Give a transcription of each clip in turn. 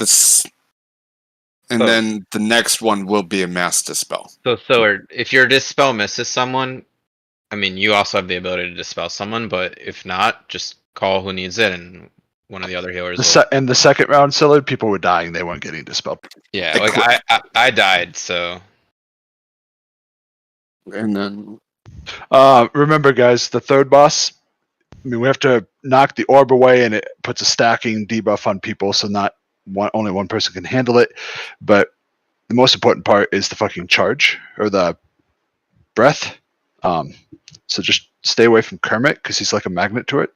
this, and then the next one will be a mass dispel. So if your dispel misses someone, I mean, you also have the ability to dispel someone, but if not, just call who needs it, and one of the other healers. In the second round, Sillard, people were dying; they weren't getting dispelled. Yeah, like I died, so. And then remember, guys, the third boss. I mean, we have to knock the orb away, and it puts a stacking debuff on people, so only one person can handle it. But the most important part is the fucking charge or the breath. So just stay away from Kermit because he's like a magnet to it.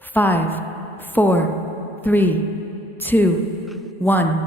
Five, 4, 3, 2, 1.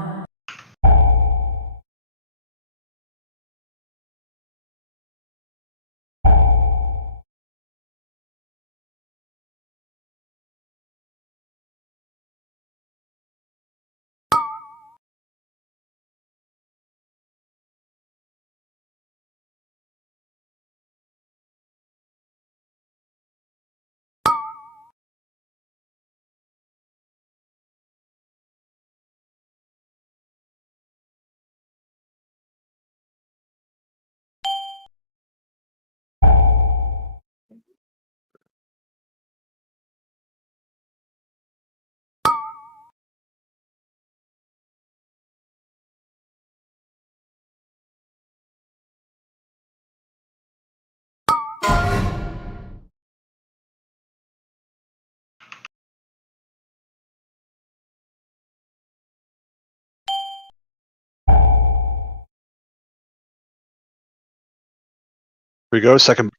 Here we go. Second.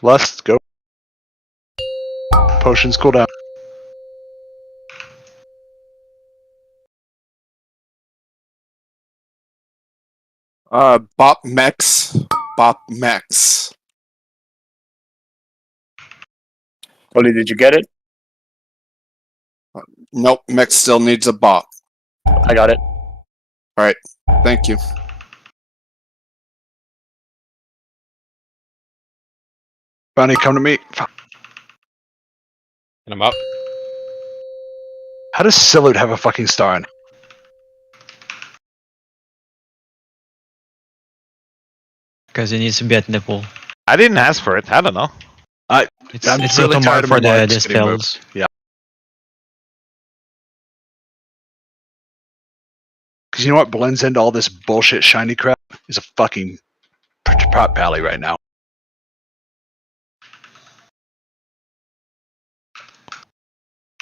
Lust, go. Potions cool down. Bop Mex. Oli, did you get it? Nope, Mex still needs a bop. I got it. Alright, thank you. Bonnie, come to me. Get him up. How does Sillard have a fucking star on? Because it needs to be at nipple. I didn't ask for it. I don't know. It's really tired for the dispels. Yeah. Because you know what blends into all this bullshit shiny crap is a fucking pot pally right now.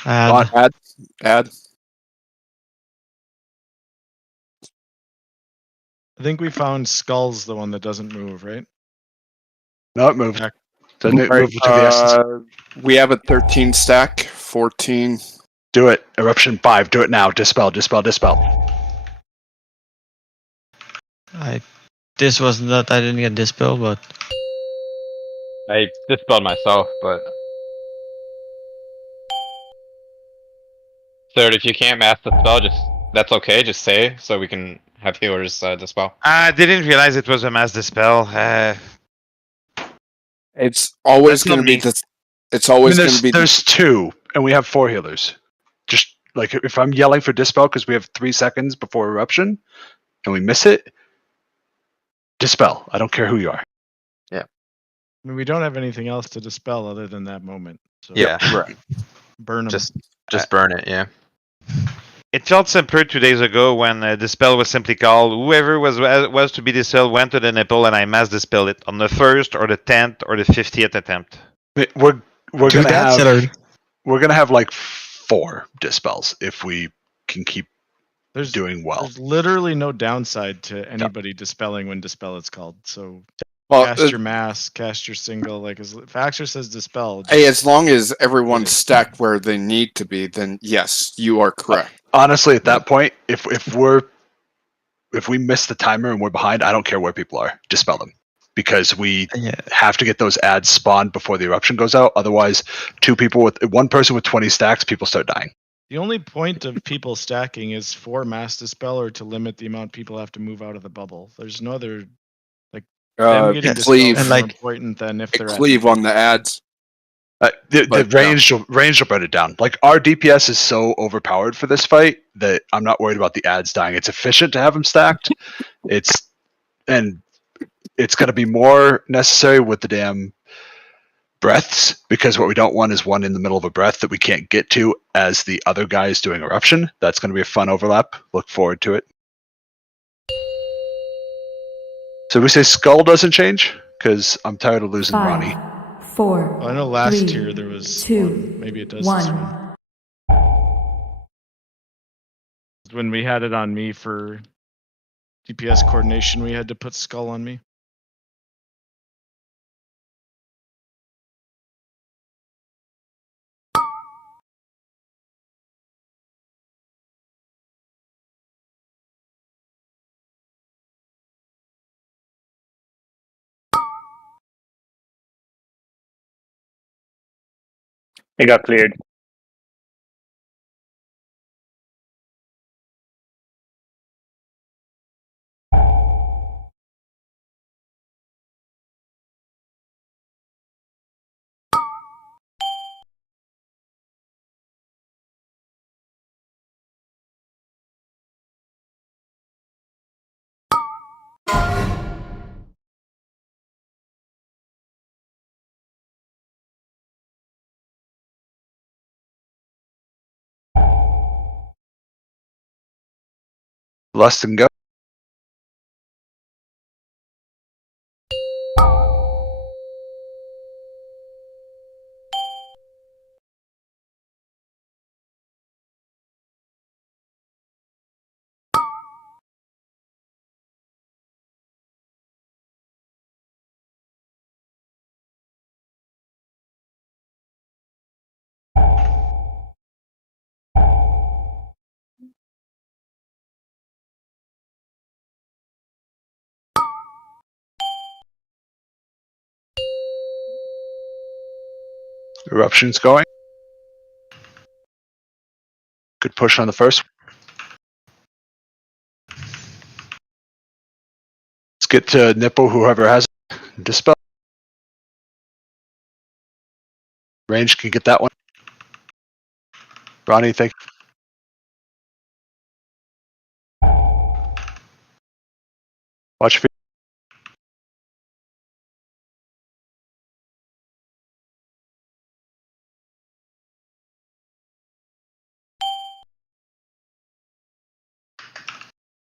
Add. I think we found Skull's the one that doesn't move, right? No, it moved. Doesn't it move to the essence? We have a 13 stack, 14. Do it. Eruption 5. Do it now. Dispel. This was not. I didn't get dispel, but I dispelled myself, but. Third, if you can't master the spell, that's okay. Just say so we can have healers dispel. I didn't realize it was a mass dispel. It's always going to be this. It's always going to be. There's 2, and we have 4 healers. Just like if I'm yelling for dispel because we have 3 seconds before eruption, and we miss it, dispel. I don't care who you are. I mean, we don't have anything else to dispel other than that moment. So Yeah, right. Burn them. Just burn it. Yeah. It felt simpler 2 days ago when dispel was simply called. Whoever was to be dispelled went to the nipple, and I mass dispelled it on the 1st or the 10th or the 50th attempt. We're gonna have like 4 dispels if we can keep doing well. There's literally no downside to anybody dispelling when dispel is called. So Well, cast your mass, cast your single. Like if Axer says dispel. Hey, as long as everyone's stacked where they need to be, then yes, you are correct. Honestly, at that point, if we miss the timer and we're behind, I don't care where people are. Dispel them. Because we have to get those ads spawned before the eruption goes out. Otherwise, one person with 20 stacks, people start dying. The only point of people stacking is for mass dispel or to limit the amount people have to move out of the bubble. There's no other them getting dispelled cleave, is And, more like, important than if they're at cleave on the ads. The But, range will put it down. Like our DPS is so overpowered for this fight that I'm not worried about the ads dying. It's efficient to have them stacked. It's going to be more necessary with the damn breaths, because what we don't want is one in the middle of a breath that we can't get to as the other guy is doing eruption. That's going to be a fun overlap. Look forward to it. So we say skull doesn't change because I'm tired of losing Ronnie. 5, 4, Well, I know last 3, year there was 2, one. Maybe it does this 1. one. When we had it on me for DPS coordination, we had to put skull on me. It got cleared. Lust and go. Eruption's going. Good push on the first. Let's get to nipple, whoever has it. Dispel. Range can get that one. Ronnie, thank you. Watch for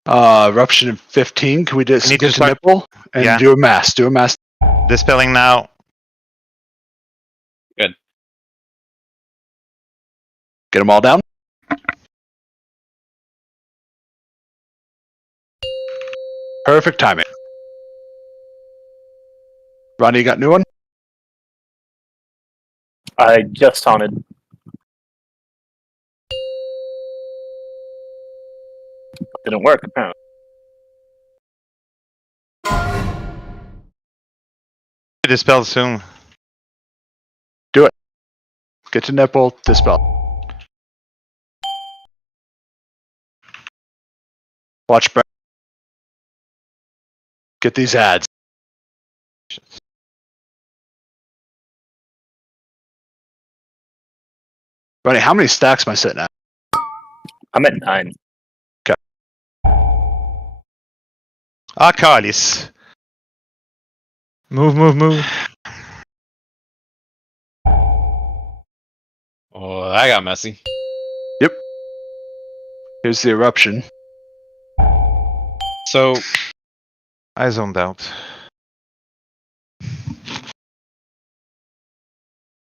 eruption in 15. Can we just Need get to to start- nipple and Yeah. do a mass? Do a mass. Dispelling now. Get them all down. Perfect timing. Ronnie, you got a new one? I just taunted. Didn't work, apparently. Dispel soon. Get to nipple, dispel. Watch back. Get these ads. Ronnie, how many stacks am I sitting at? I'm at 9. Akalis. Move, move, move. Oh, that got messy. Here's the eruption. So I zoned out.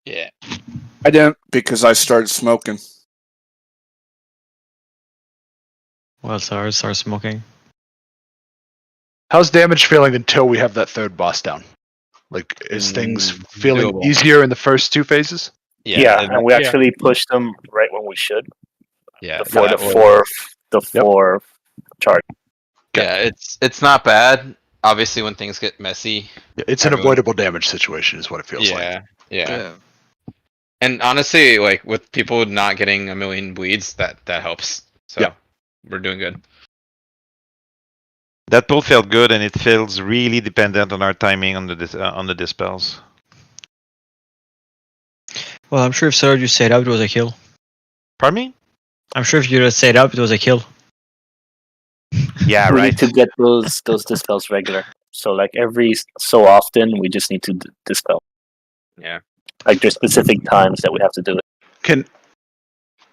yeah, I didn't because I started smoking. Well, start smoking. How's damage feeling until we have that third boss down? Like, is things feeling doable. easier in the first two phases? Yeah, it- and we actually pushed them right when we should. yeah, Before that the was- fourth charge. Yeah, it's not bad. Obviously, when things get messy, It's an Everyone- avoidable damage situation, is what it feels like. yeah. And honestly, like with people not getting a million bleeds, that helps. So Yeah. we're doing good. That pull felt good, and it feels really dependent on our timing on the dispels. Well, I'm sure if Sir you set up, it was a kill. Pardon me? I'm sure if you just set up, it was a kill. Yeah, we right. need to get those dispels regular. So like every so often, we just need to dispel. Yeah. Like there's specific times that we have to do it. Can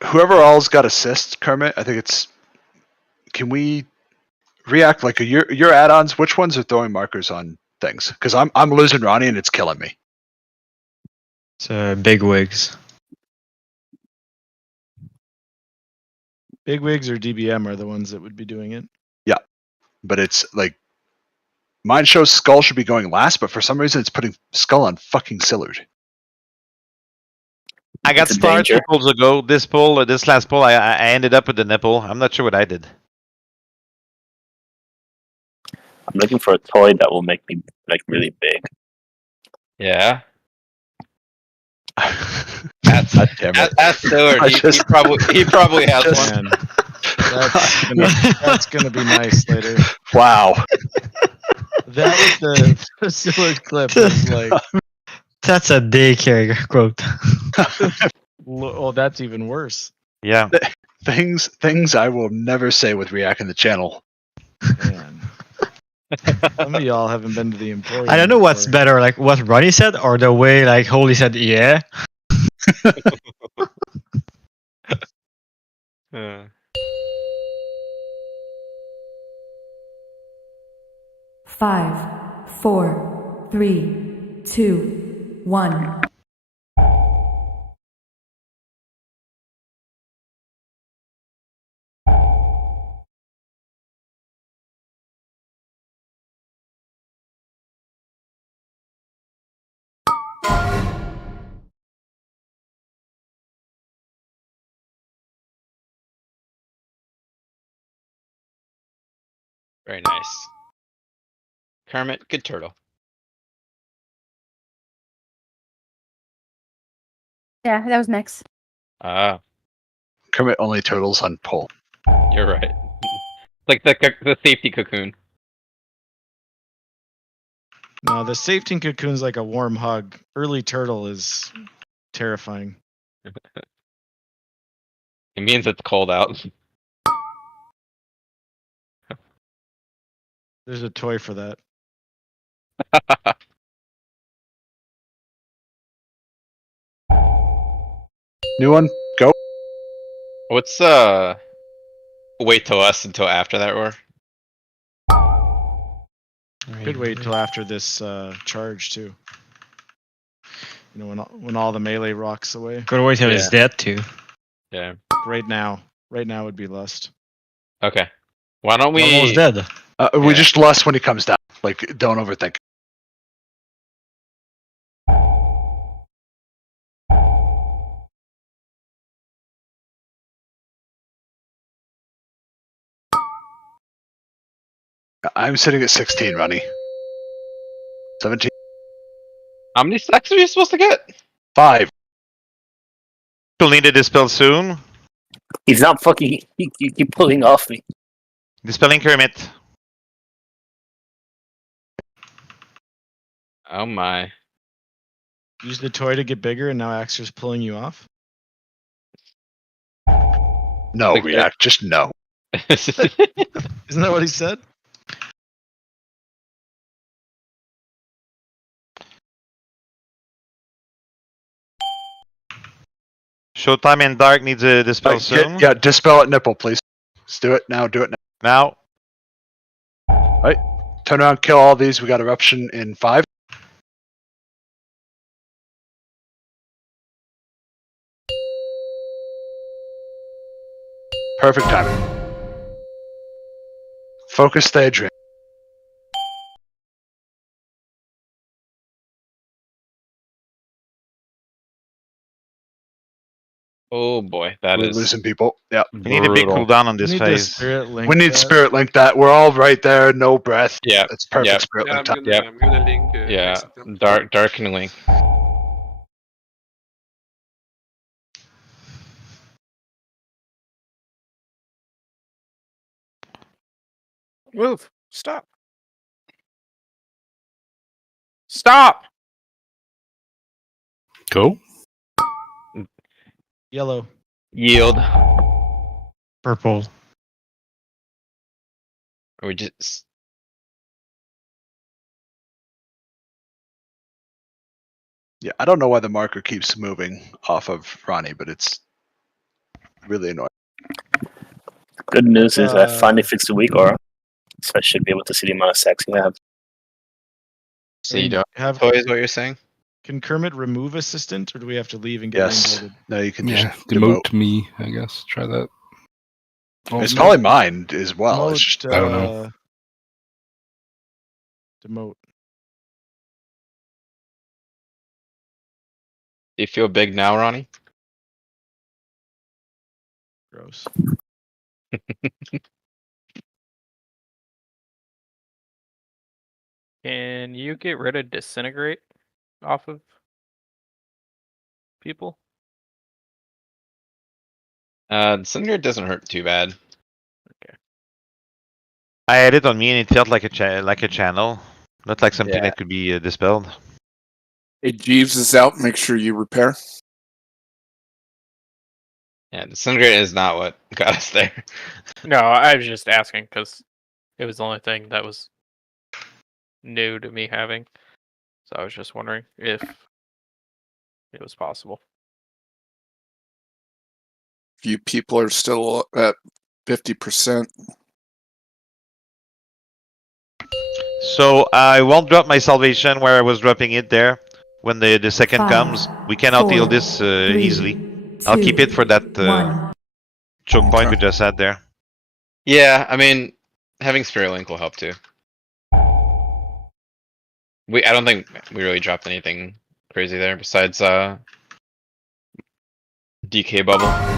whoever all's got assist, Kermit? I think it's. Can we react like your add-ons? Which ones are throwing markers on things? Because I'm losing Ronnie and it's killing me. It's big wigs. Big wigs or DBM are the ones that would be doing it. But it's like mine shows Skull should be going last, but for some reason it's putting Skull on fucking Sillard. I got It's a started danger. 2 pulls ago. This last pull, I ended up with the nipple. I'm not sure what I did. I'm looking for a toy that will make me like really big. Yeah. God damn it. That's Stewart. I He just- probably has just- one. Man, that's gonna be nice later. Wow. That was the Sillard clip. Was like, That's a daycare quote. oh, that's even worse. Yeah. Things I will never say with React in the channel. Man. Some of y'all haven't been to the Emporium. I don't know what's before. better, like what Ronnie said or the way like Holy said, yeah. Uh, 5, 4, 3, 2, 1. very nice. Kermit, good turtle. Yeah, that was Max. Ah, Kermit only turtles on pole. you're right. Like the safety cocoon. No, the safety cocoon's like a warm hug. Early turtle is terrifying. It means it's cold out. There's a toy for that. New one, go. What's wait till us until after that roar? Could wait till after this charge too. You know, when all the melee rocks away. Could wait till it's dead too. Yeah. Right now would be lust. Okay. Why don't we? Almost dead. We Yeah. just lust when he comes down. Like, don't overthink. I'm sitting at 16, Ronnie. 17. How many stacks are you supposed to get? 5. You'll need a dispel soon. He's not fucking. You keep pulling off me. Dispelling Kermit. Oh my. Use the toy to get bigger, and now Axer's pulling you off. No, Like, React. Just no. Isn't that what he said? Showtime and Dark needs a dispel soon. Yeah, dispel at nipple, please. Let's do it now. Do it now. Now. Turn around, kill all these. We got eruption in 5. Perfect timing. Focus stage ring. Oh boy, that We're is losing people. Yeah. We need a big brutal. cooldown on this We need to phase. spirit link. We need that. spirit link that. We're all right there. No breath. Yeah. It's perfect Yep. spirit Yeah, link time. Yep. I'm gonna link. Yeah. next time. Darkening. Move. Stop. Stop. Go. Yellow. Yield. Purple. Or we just Yeah, I don't know why the marker keeps moving off of Ronnie, but it's really annoying. Good news is I finally Uh, fixed the weak aura, so I should be able to see the amount of stacks we have. so I you mean, don't have toy is what you're saying? can Kermit remove assistant, or do we have to leave and get Yes. reinvited? No, you can Yeah, just demote me, I guess. Try that. It's Demote- probably mine as well. It's Demote, just, I don't know. Demote. Do you feel big now, Ronnie? Gross. Can you get rid of disintegrate off of people? Cinder doesn't hurt too bad. I had it on me and it felt like a channel, not like something Yeah. that could be dispelled. Hey, Jeeves is out. Make sure you repair. Yeah, disintegrate is not what got us there. No, I was just asking because it was the only thing that was new to me having. So I was just wondering if it was possible. Few people are still at 50%. So I won't drop my salvation where I was dropping it there. When the second 5, comes, we cannot heal 4, this 3, easily. I'll keep it for that 1. choke point Okay. we just had there. Yeah, I mean, having Spirit Link will help too. I don't think we really dropped anything crazy there besides DK bubble.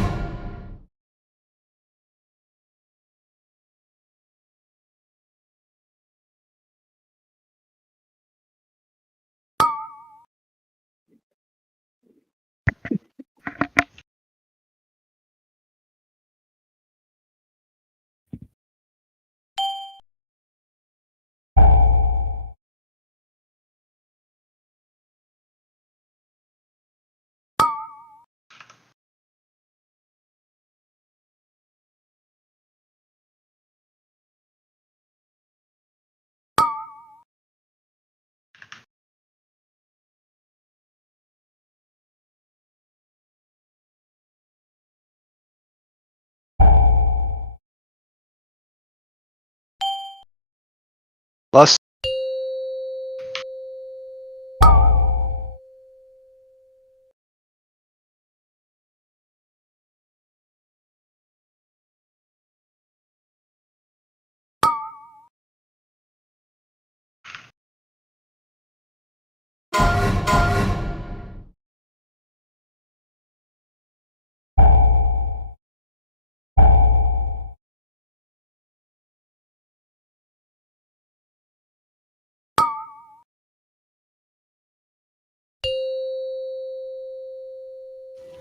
plus,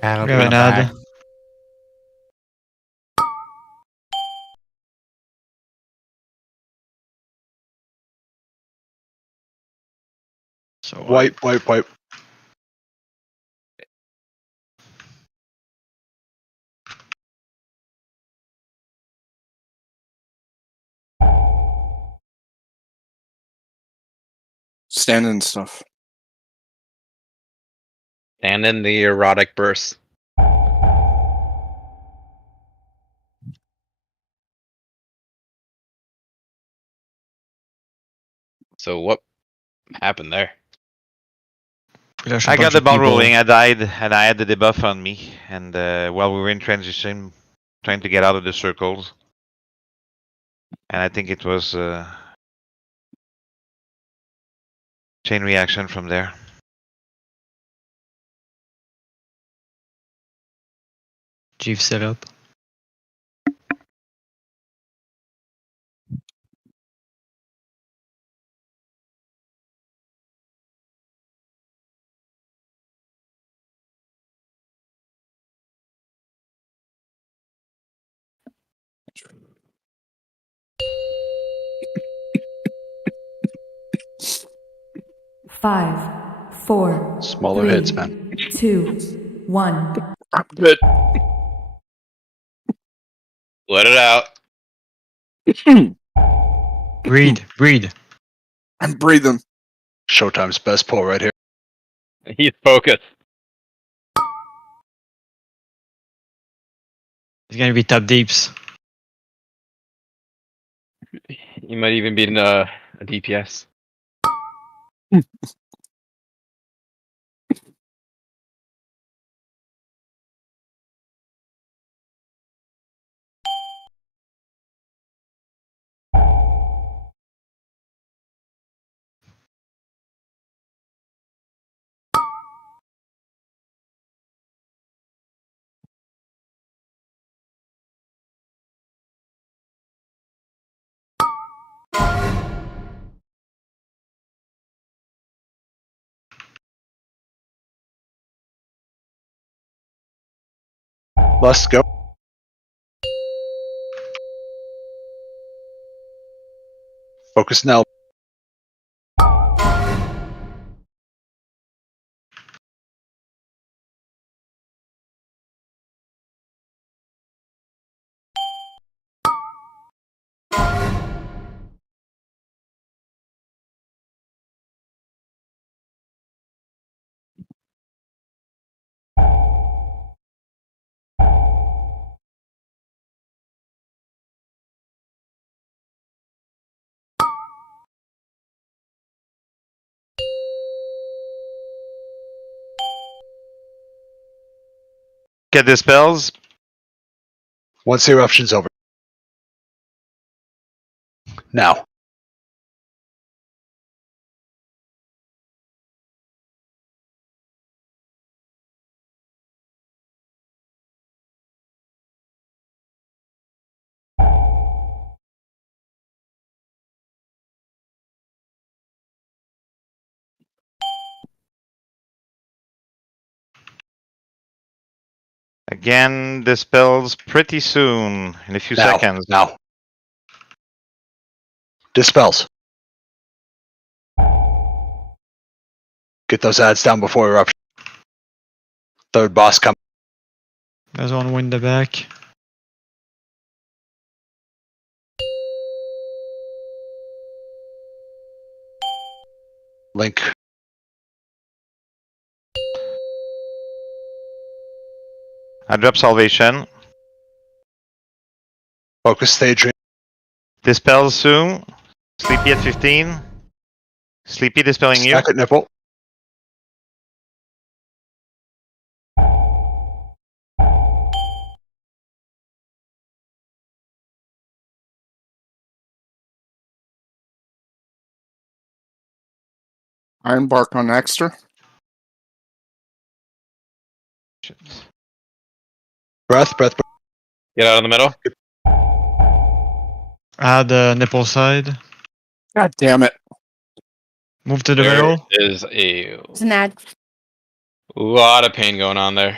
We have an ad. So wipe. Stand and stuff. And in the erotic burst. So what happened there? I got the ball rolling, I died, and I had the debuff on me. And while we were in transition, trying to get out of the circles. And I think it was chain reaction from there. Chief setup. 5, 4, Smaller 3, hits, man. 2, 1. I'm good. Let it out. Breathe. I'm breathing. Showtime's best pull right here. He's focused. It's gonna be top deeps. You might even beat a DPS. Let's go. Focus now. Get the spells. Once the eruption's over. Now. Again, the spells pretty soon, in a few seconds. Now. Dispels. Get those ads down before eruption. Third boss coming. There's one in the back. Link. I drop salvation. Focus stage. Dispel soon. Sleepy at 15. Sleepy dispelling you. Stack at nipple. Iron bark on extra. Breath. Get out in the middle. Add the nipple side. God damn it. Move to the There middle. is a It's an ad. lot of pain going on there.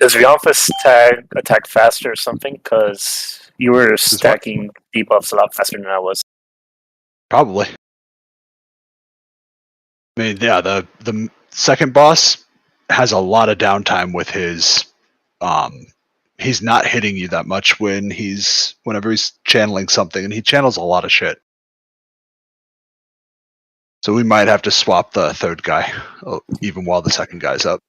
Does Rionfus attack faster or something? Because you were stacking debuffs a lot faster than I was. Probably. I mean, yeah, the second boss has a lot of downtime with his he's not hitting you that much whenever he's channeling something, and he channels a lot of shit. So we might have to swap the third guy even while the second guy's up.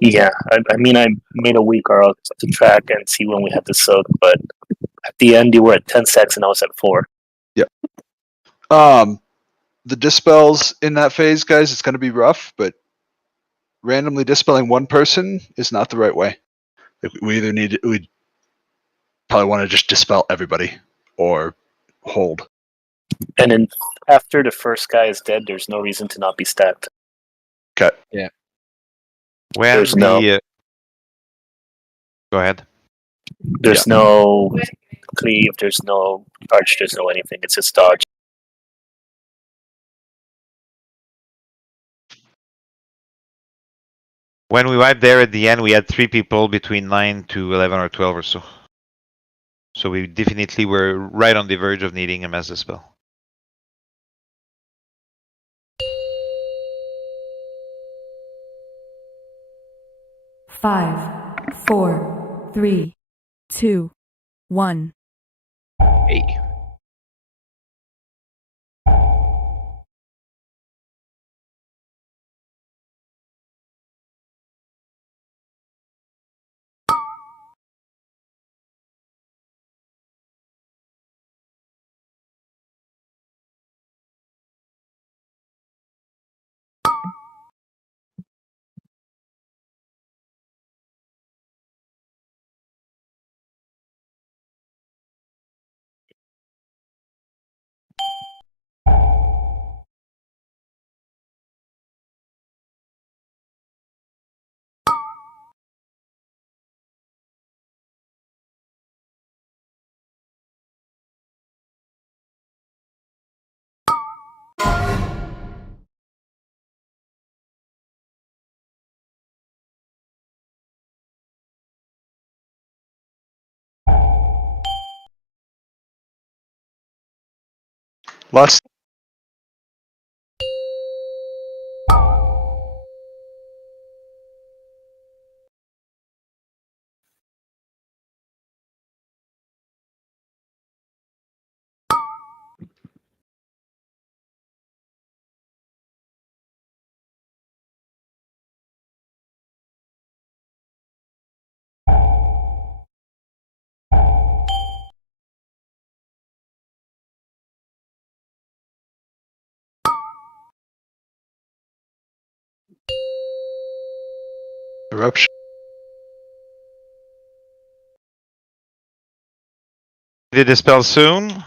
Yeah, I mean, I made a week or to track and see when we had to soak, but at the end you were at 10 stacks and I was at 4. Yep. The dispels in that phase, guys, it's going to be rough, but randomly dispelling one person is not the right way. We probably want to just dispel everybody or hold. And then after the first guy is dead, there's no reason to not be stacked. Okay. Yeah. When There's the no- Go ahead. There's no cleave, there's no charge, there's no anything. It's just dodge. When we wiped there at the end, we had 3 people between 9 to 11 or 12 or so. So we definitely were right on the verge of needing a Mass Dispel. Five, 4, 3, 2, 1. Hey. Lots. Eruption. Did it dispel soon?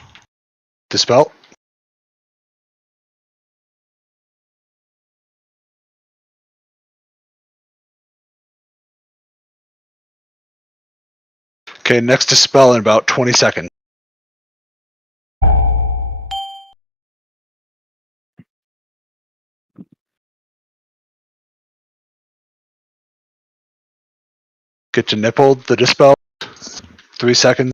Dispel. Okay, next dispel in about 20 seconds. Get to nipple the dispel. 3 seconds.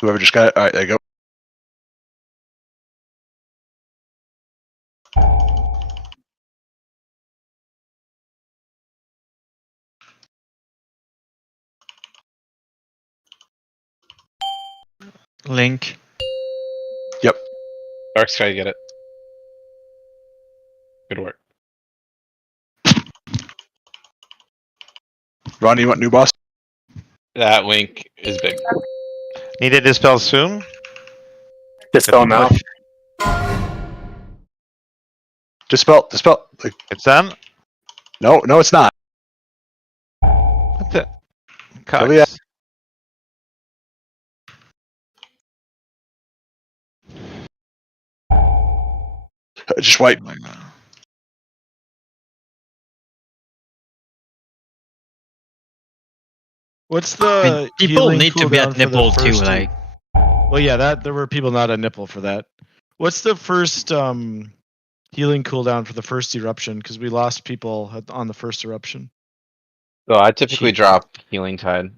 Whoever just got it. All right, there you go. Link. Yep. Dark Sky, get it. Good work. Ron, you want new boss? That wink is big. Need it dispel soon? Dispel now. Dispel. Dispel. Like, It's done? no, it's not. What the? Kill the- Cox. Just wait. What's I the mean, people healing need to be cooldown at for the nipple too, first like. Well, yeah, that there were people not at nipple for that. What's the first healing cooldown for the first eruption? Because we lost people on the first eruption. So I typically drop Healing Tide.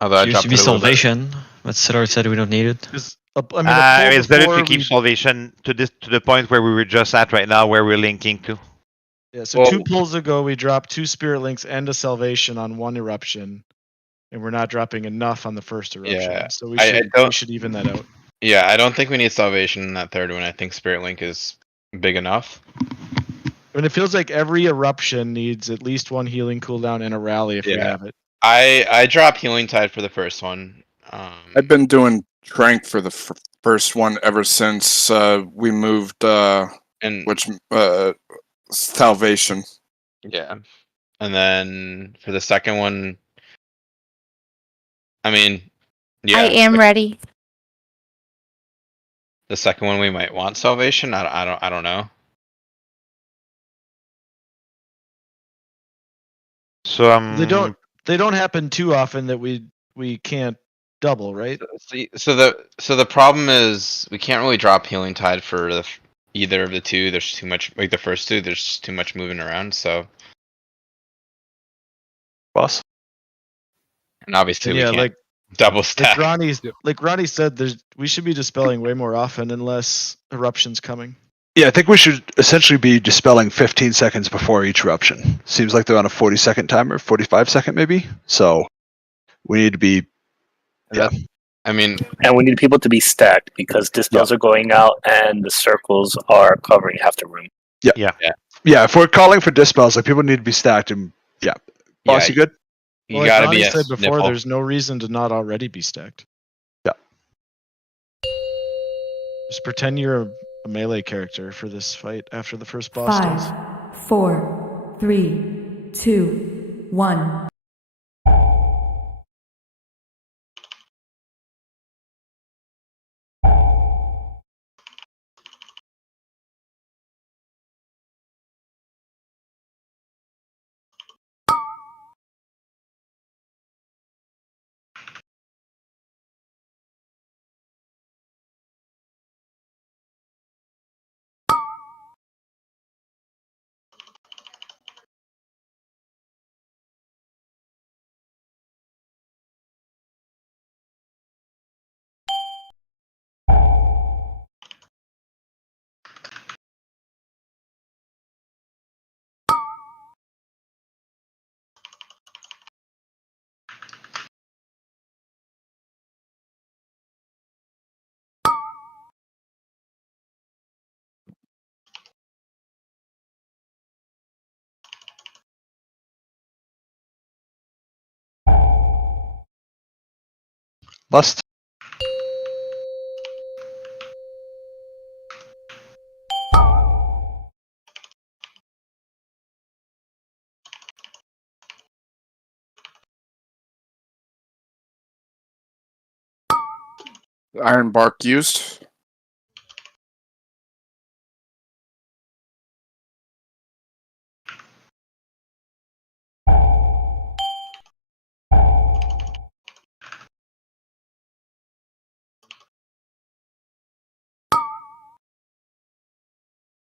Although I It used to dropped be it a little bit. salvation, but Sidor said we don't need it. Because I mean, a pull It's better before to keep we- salvation to the point where we were just at right now, where we're linking to. Yeah, so Well- 2 pulls ago, we dropped 2 Spirit Links and a Salvation on 1 eruption, and we're not dropping enough on the first eruption. Yeah, So I we don't- should even that out. Yeah, I don't think we need Salvation in that third one. I think Spirit Link is big enough. I mean, it feels like every eruption needs at least 1 healing cooldown and a rally if we Yeah. have it. I drop Healing Tide for the first one. I've been doing Trank for the first one ever since we moved and Salvation. yeah, and then for the second one, I mean, yeah, I am ready. the second one we might want Salvation. I don't know. So They don't happen too often that we can't double, right? So the problem is we can't really drop Healing Tide for either of the two. There's too much, like the first two. There's too much moving around. So, Boss. and obviously Yeah, we can't. like Double Like stack. Ronnie said, we should be dispelling way more often unless eruption's coming. Yeah, I think we should essentially be dispelling 15 seconds before each eruption. Seems like they're on a 40-second timer, 45-second maybe. So we need to be. Yeah. I mean, And we need people to be stacked because dispels are going out and the circles are covering half the room. Yeah. If we're calling for dispels, like people need to be stacked. And boss, you good? You Well, gotta like Ronnie be a said before, nipple. there's no reason to not already be stacked. Yeah. Just pretend you're a melee character for this fight after the first boss dies. 5, 4, 3, 2, 1. Lust. Iron bark used.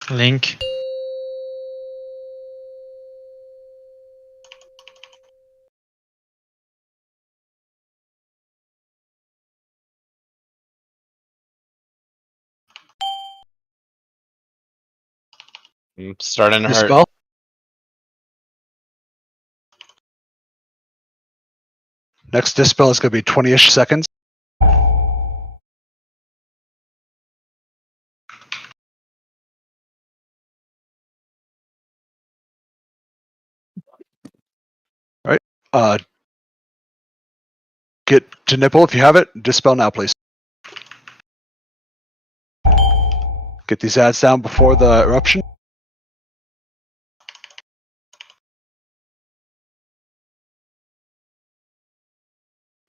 Link. I'm starting to hurt. Dispel. Next dispel is going to be 20-ish seconds. All right. Get to nipple if you have it. Dispel now, please. Get these ads down before the eruption.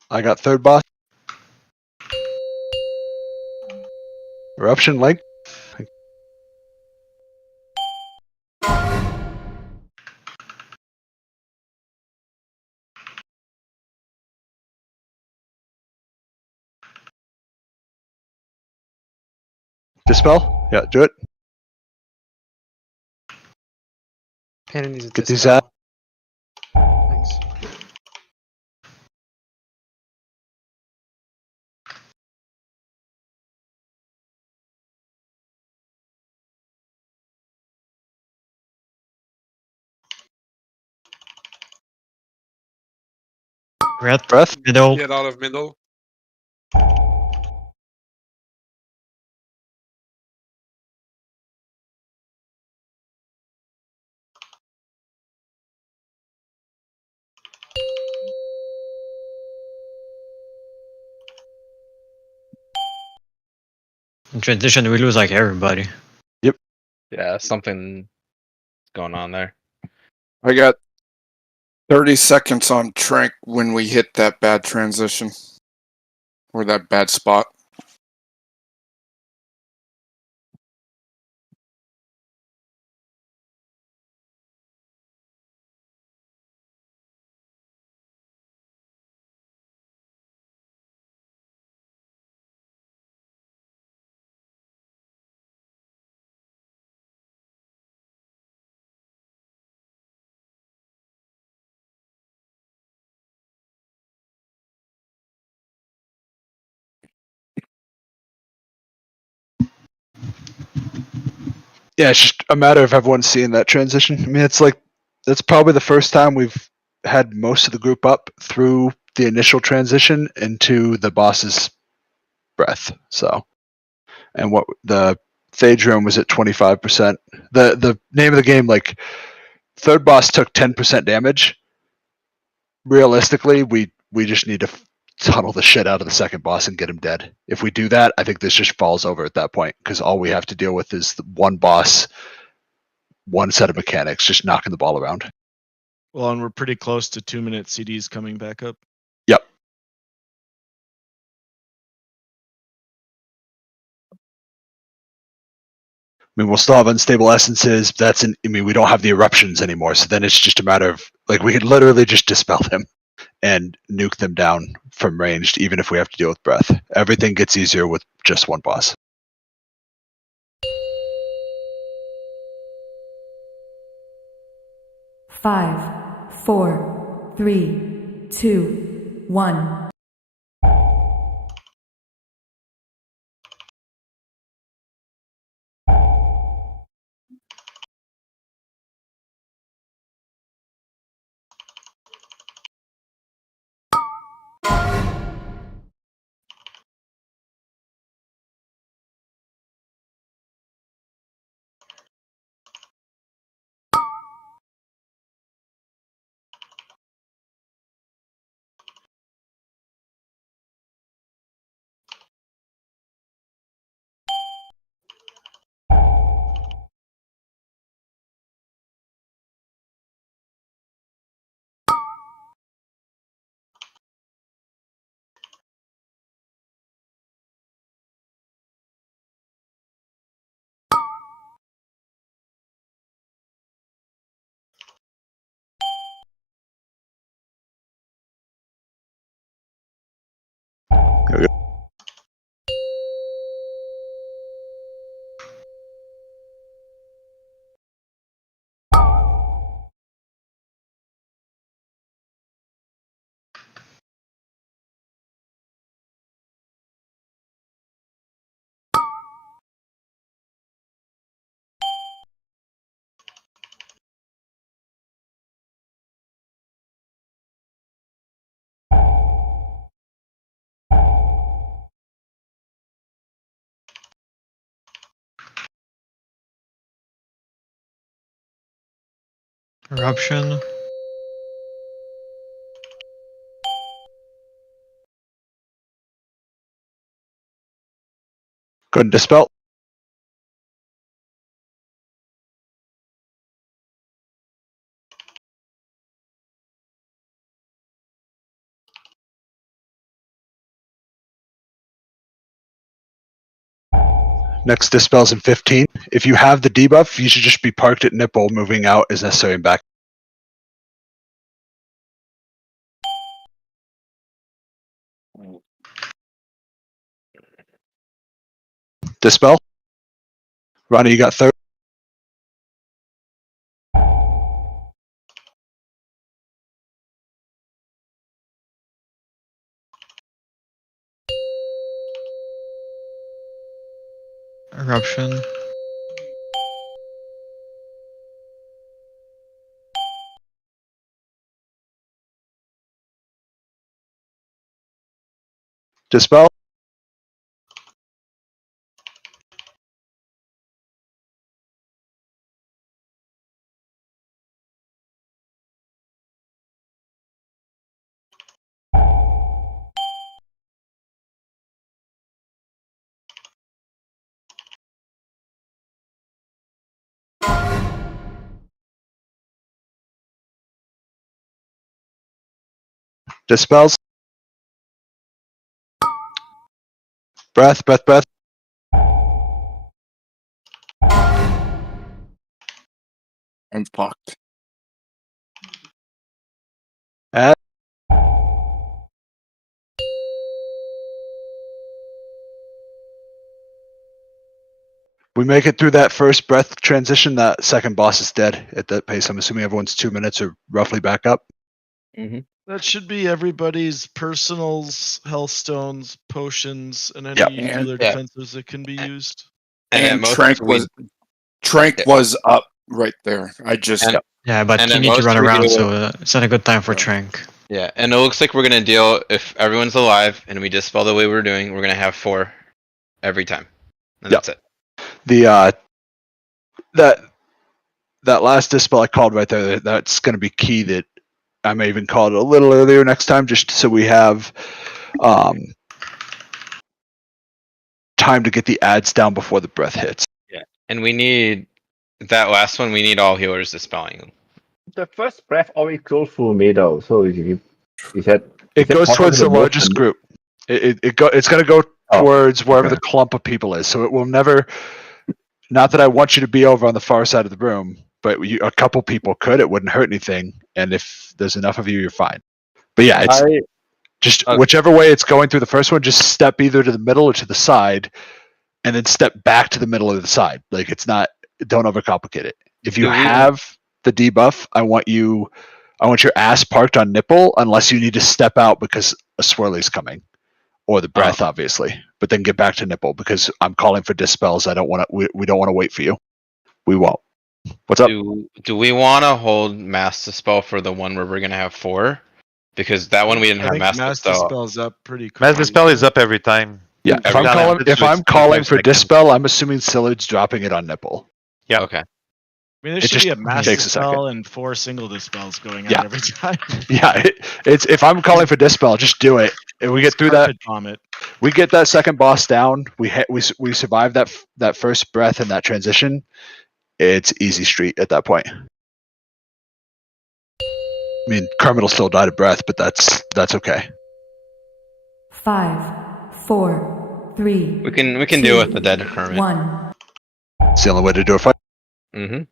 I got third boss. Eruption link. Dispel. Yeah, do it. Panda needs a Get these dispel. ads. Thanks. Breath. Middle. Get out of middle. In transition, we lose like everybody. Yeah, something going on there. I got 30 seconds on Trank when we hit that bad transition. Or that bad spot. Yeah, it's just a matter of everyone seeing that transition. I mean, it's like that's probably the first time we've had most of the group up through the initial transition into the boss's breath. So, and what the Phage room was at 25%. The name of the game, like third boss took 10% damage. Realistically, we just need to tunnel the shit out of the second boss and get him dead. If we do that, I think this just falls over at that point because all we have to deal with is the one boss, one set of mechanics, just knocking the ball around. Well, and we're pretty close to 2-minute CDs coming back up. Yep. I mean, we'll still have unstable essences. I mean, we don't have the eruptions anymore. So then it's just a matter of, like, we could literally just dispel them and nuke them down from ranged, even if we have to deal with breath. Everything gets easier with just one boss. Five, 4, 3, 2, 1. There we go. Eruption. Go ahead and dispel. Next dispel's in 15. If you have the debuff, you should just be parked at nipple, moving out as necessary and back. Dispel. Ronnie, you got third. Eruption. Dispel. Dispels. Breath, breath, breath. I'm fucked. Add. We make it through that first breath transition, that second boss is dead at that pace. I'm assuming everyone's 2 minutes or roughly back up. That should be everybody's personals, health stones, potions, and any Yep. regular Yeah. defenses that can be used. And at And most, Trank was up right there. I just And- Yeah, but And you then need to most run we around, do- so it's not a good time for Yeah. Trank. Yeah, and it looks like we're gonna deal if everyone's alive and we dispel the way we're doing. We're gonna have 4 every time, and Yep. that's it. The that last dispel I called right there, that's going to be key. That I may even call it a little earlier next time, just so we have time to get the ads down before the breath hits. And we need that last one. We need all healers dispelling. The first breath already goes through me though, so is that It goes towards the largest group. It's going to go towards wherever the clump of people is. So it will never. Not that I want you to be over on the far side of the room, but a couple people could. It wouldn't hurt anything, and if there's enough of you, you're fine. But yeah, it's just whichever way it's going through the first one. Just step either to the middle or to the side, and then step back to the middle of the side. Like it's not. Don't overcomplicate it. If you have the debuff, I want your ass parked on nipple unless you need to step out because a swirly's coming, or the breath, obviously. But then get back to nipple because I'm calling for dispels. I don't want to. We don't want to wait for you. We won't. What's up? Do we want to hold mass dispel for the one where we're gonna have 4? Because that one we didn't I have think mass mass dispel. dispel's up pretty quick. Mass dispel is up every time. Yeah, if I'm calling for dispel, I'm assuming Sillard's dropping it on nipple. Yeah. Okay. I mean, there It should be a just mass takes a second. dispel and 4 single dispels going Yeah. out every time. Yeah, it's if I'm calling for dispel, just do it. And we get through that. Carpet bomb it. We get that second boss down. We survive that first breath and that transition. It's easy street at that point. I mean, Kermit will still die to breath, but that's okay. 5, 4, 3. We can deal with the dead Kermit. 1. It's the only way to do a fight. Mm-hmm.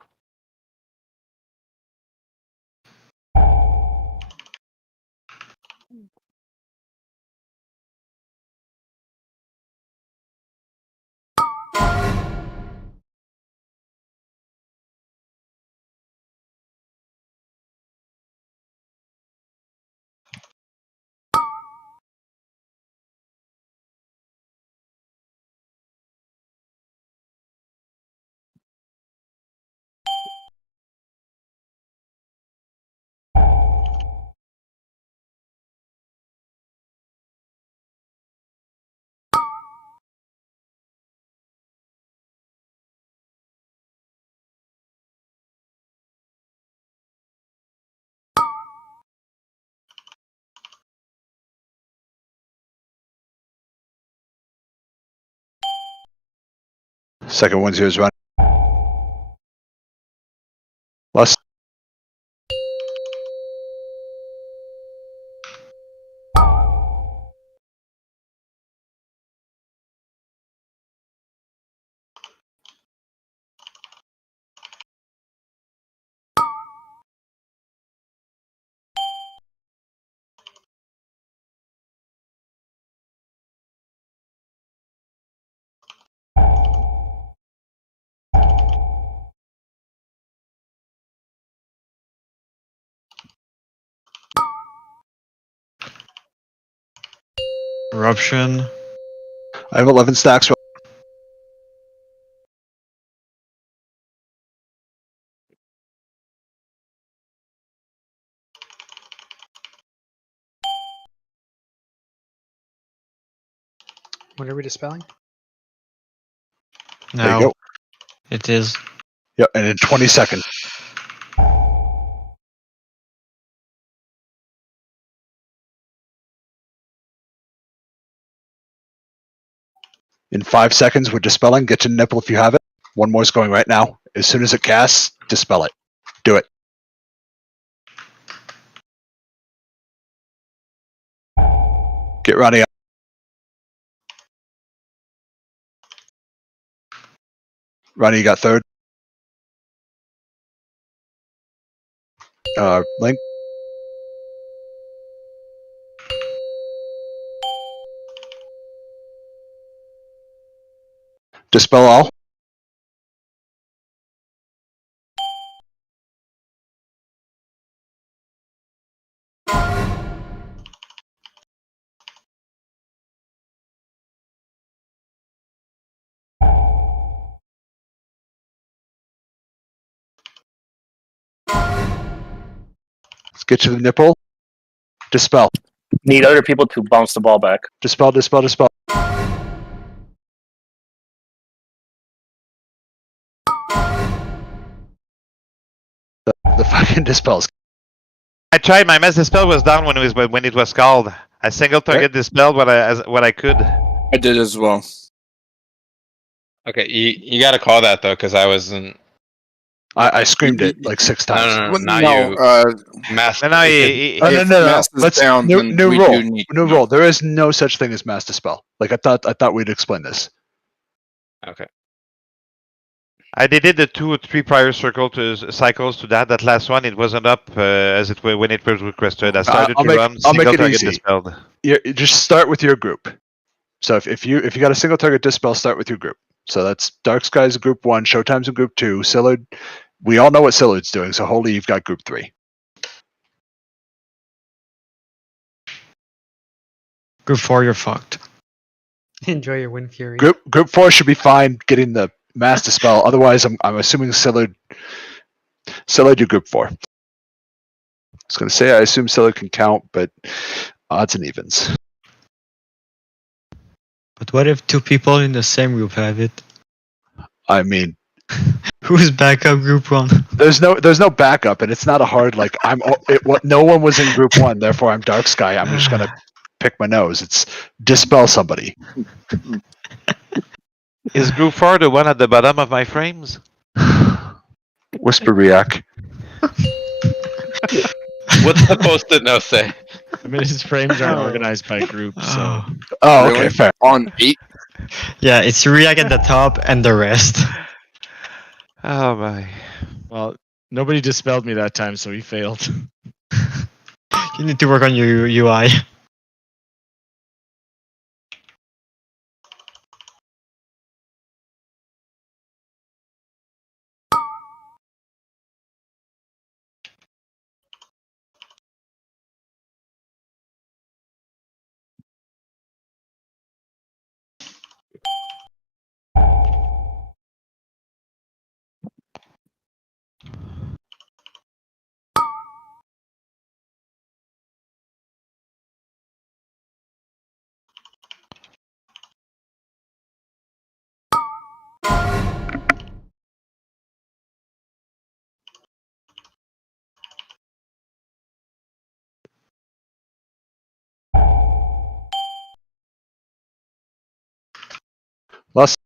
Second one's yours, run. Less. Eruption. I have 11 stacks. When are we dispelling? There you Now go. it is. Yep, and in 20 seconds. In 5 seconds, we're dispelling. Get to nipple if you have it. One more is going right now. As soon as it casts, dispel it. Do it. Get Ronnie up. Ronnie, you got third. Link. Dispel all. Get to the nipple. Dispel. Need other people to bounce the ball back. Dispel, dispel, dispel. The fucking dispels. I tried. My mass dispel was down when it was called. I single target dispelled what I could. I did as well. Okay, you got to call that though, because I wasn't. I screamed it like 6 times. No, Well, not no, you. Mass. No, If no. mass is Let's down, new then we rule. do need New to rule. There is no such thing as mass dispel. Like I thought we'd explain this. Okay. I did the 2 or 3 prior cycles to that. That last one, it wasn't up as it when it was requested. I started I'll to make- run. I'll make Single it target easy. dispelled. You just start with your group. So if you got a single target dispel, start with your group. So that's Dark Skies group 1, Showtime's in group 2, Sillard. We all know what Sillard's doing, so Holy, you've got group 3. Group 4, you're fucked. Enjoy your Wind Fury. Group 4 should be fine getting the mass dispel. Otherwise, I'm assuming Sillard, you group 4. I was going to say I assume Sillard can count, but odds and evens. But what if 2 people in the same group have it? I mean, Who's backup group 1? there's no backup, and it's not a hard like no one was in group 1, therefore I'm Dark Sky. I'm just gonna pick my nose. It's dispel somebody. Is group 4 the one at the bottom of my frames? Whisper React. What's the post-it note say? I mean, his frames aren't organized by group, so. Oh, Really? okay, fair. On 8. Yeah, it's React at the top and the rest. Oh my. Well, nobody dispelled me that time, so he failed. You need to work on your UI. Last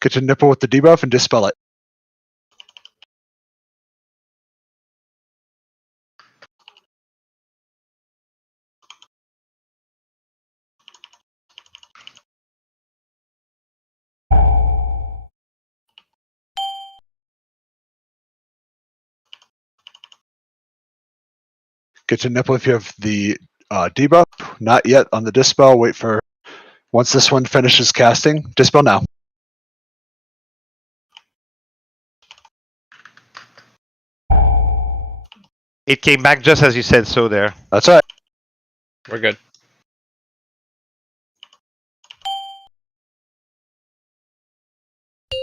Get your nipple with the debuff and dispel it. Get your nipple if you have the debuff. Not yet on the dispel. Wait for once this one finishes casting. Dispel now. It came back just as you said so there. That's all right. We're good.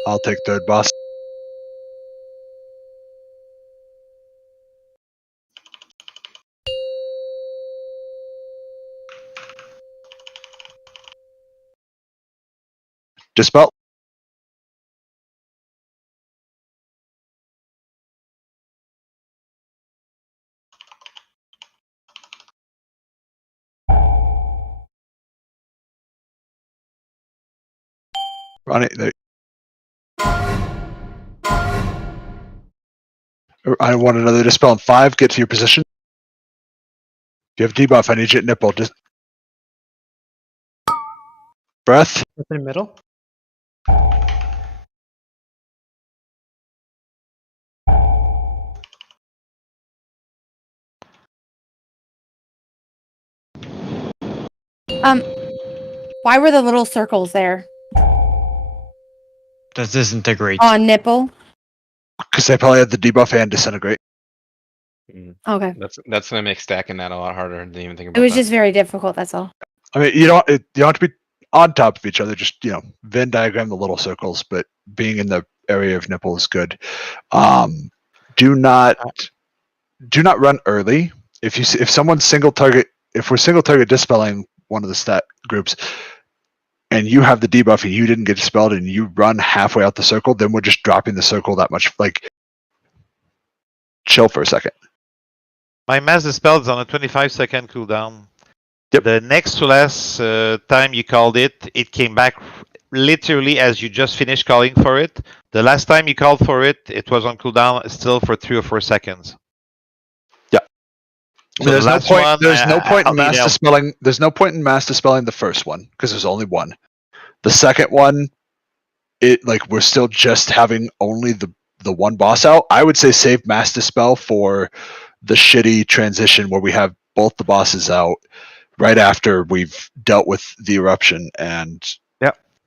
I'll take third boss. Dispel. Run it. There. I want another dispel in 5. Get to your position. you have debuff, I need you at nipple. Just breath. In the middle. Why were the little circles there Does disintegrate. on nipple? Because they probably have the debuff and disintegrate. Okay. That's gonna make stacking that a lot harder. Didn't even think about It was that. just very difficult. That's all. I mean, you don't have to be on top of each other. Just Venn diagram the little circles, but being in the area of nipple is good. Do not run early. If someone's single target, if we're single target dispelling one of the stat groups, and you have the debuff and you didn't get dispelled and you run halfway out the circle, then we're just dropping the circle that much. Like, chill for a second. My mass dispel is on a 25-second cooldown. Yep. The next to last time you called it, it came back literally as you just finished calling for it. The last time you called for it, it was on cooldown still for 3 or 4 seconds. Yeah. So There's the no last point. one, There's no point I'll in need mass help. dispelling. There's no point in mass dispelling the first one because there's only one. The second one, we're still just having only the one boss out. I would say save mass dispel for the shitty transition where we have both the bosses out right after we've dealt with the eruption and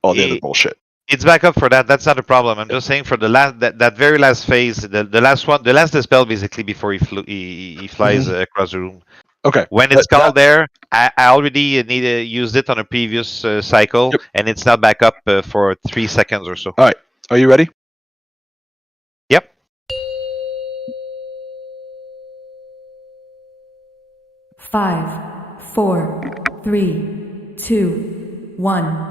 all the other bullshit. It's back up for that. That's not a problem. I'm just saying for the last that very last phase, the last one, the last dispel basically before he flies across the room. Okay. When it's called there, I already used it on a previous cycle, and it's not back up for 3 seconds or so. All right. Are you ready? Yep. Five, 4, 3, 2, 1.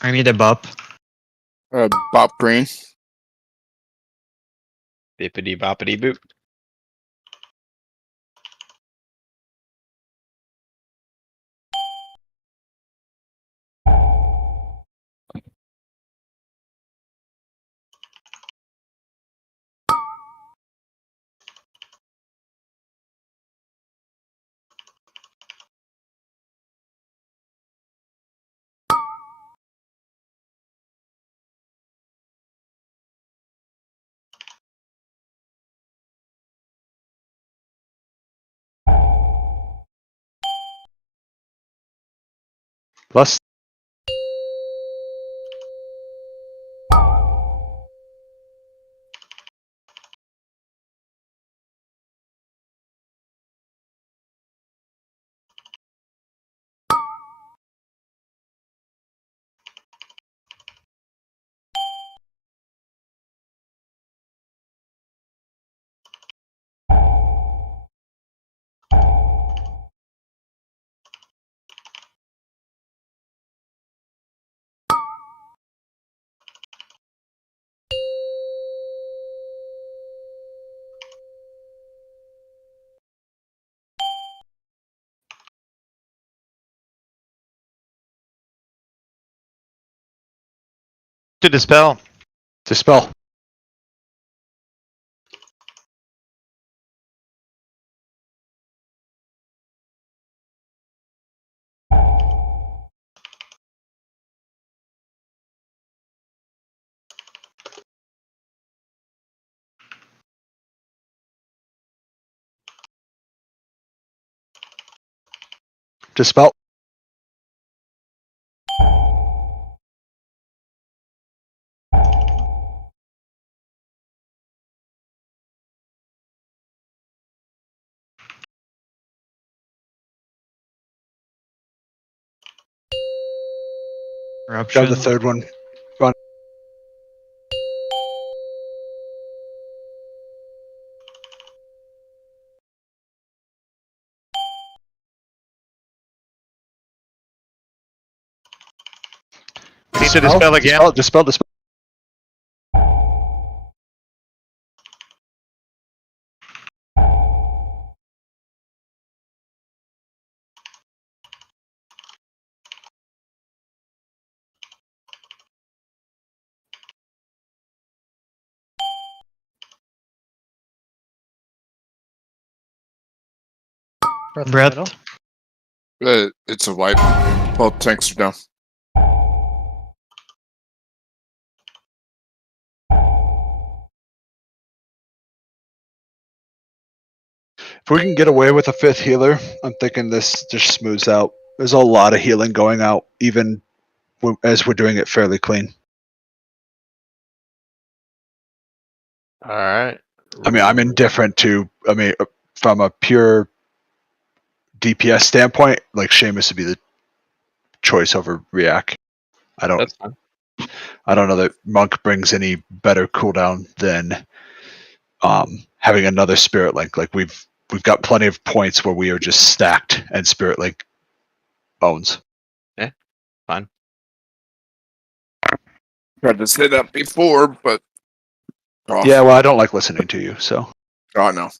I need a bop. Bop green. Bippity boppity boop. Plus. To dispel. Dispel. Dispel. Eruption. Grab the third one. Run. We need to dispel again. Dispel. Brett. It's a wipe. Both tanks are down. If we can get away with a 5th healer, I'm thinking this just smooths out. There's a lot of healing going out, even as we're doing it fairly clean. All right. I mean, I'm indifferent to. I mean, from a pure DPS standpoint, like Seamus would be the choice over React. I don't. That's fine. I don't know that Monk brings any better cooldown than having another Spirit Link. Like we've got plenty of points where we are just stacked, and Spirit Link owns. Yeah, fine. Tried to say that before, but Yeah, well, I don't like listening to you, so. Oh no.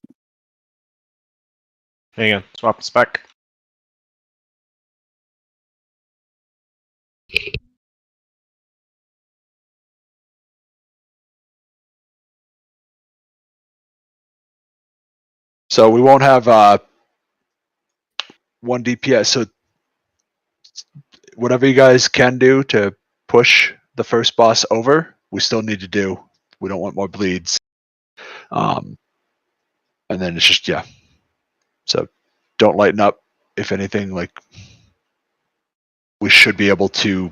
There you go. Swap the spec. So we won't have 1 DPS. So whatever you guys can do to push the first boss over, we still need to do. We don't want more bleeds. And then it's just, yeah. So don't lighten up. If anything, like we should be able to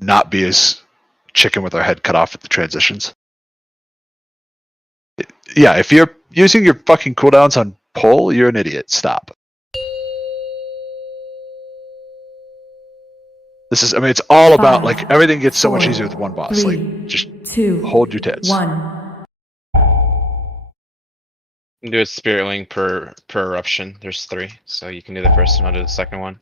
not be as chicken with our head cut off at the transitions. Yeah, if you're using your fucking cooldowns on pull, you're an idiot. Stop. This is, I mean, it's all about, like, everything gets so much easier with one boss. Like, just hold your tits. 1. You can do a Spirit Link per eruption. There's 3, so you can do the first one. I'll do the second one.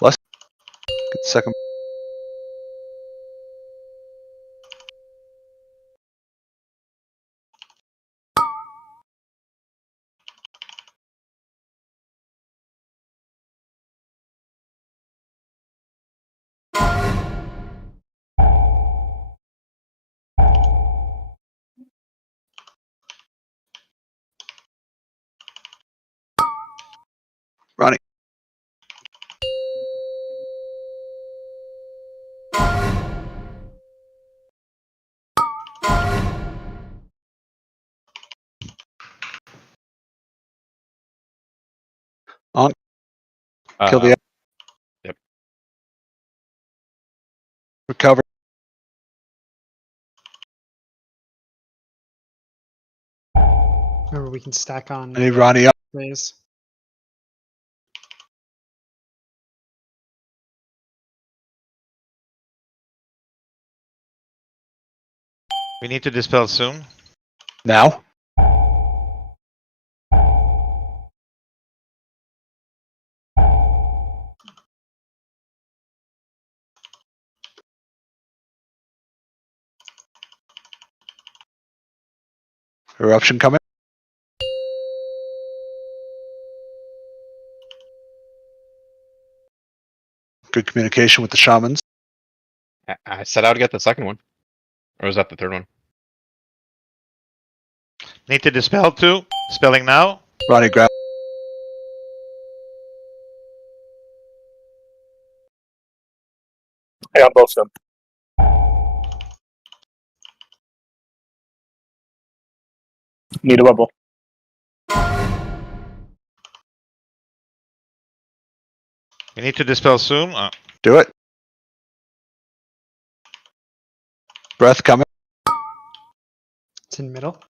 Let's get the second. Ronnie. On. Kill the. Yep. Recover. Remember, we can stack on. Hey, Ronnie up. Ways. We need to dispel soon. Now. Eruption coming. Good communication with the shamans. I said I would get the second one. Or was that the third one? Need to dispel too. Spelling now. Ronnie, grab. I got both of them. Need a bubble. We need to dispel soon. Do it. Breath coming. It's in middle.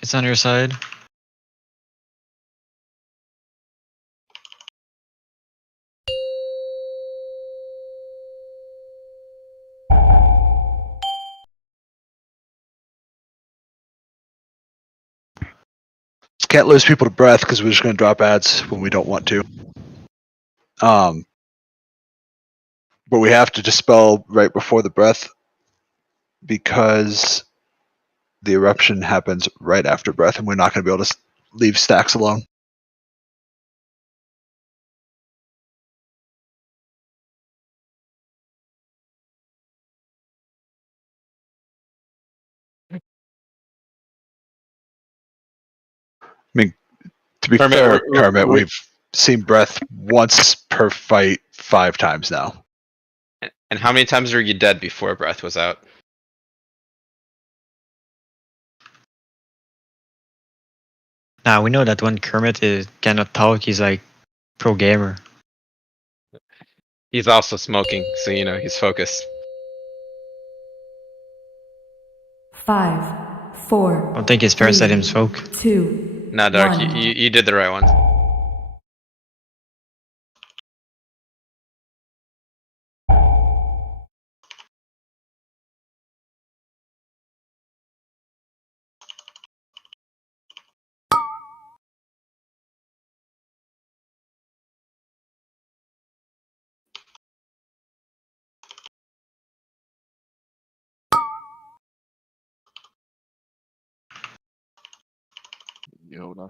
It's on your side. Just can't lose people to breath because we're just going to drop ads when we don't want to. But we have to dispel right before the breath because the eruption happens right after breath, and we're not going to be able to leave stacks alone. I mean, to be Kermit, fair, Kermit, we've seen breath once per fight 5 times now. And how many times were you dead before breath was out? Nah, we know that when Kermit cannot talk, he's like pro gamer. He's also smoking, so you know he's focused. 5, 4. I don't think his parents let him smoke. 2. Nah, Dark, 1. you did the right one. Yoda.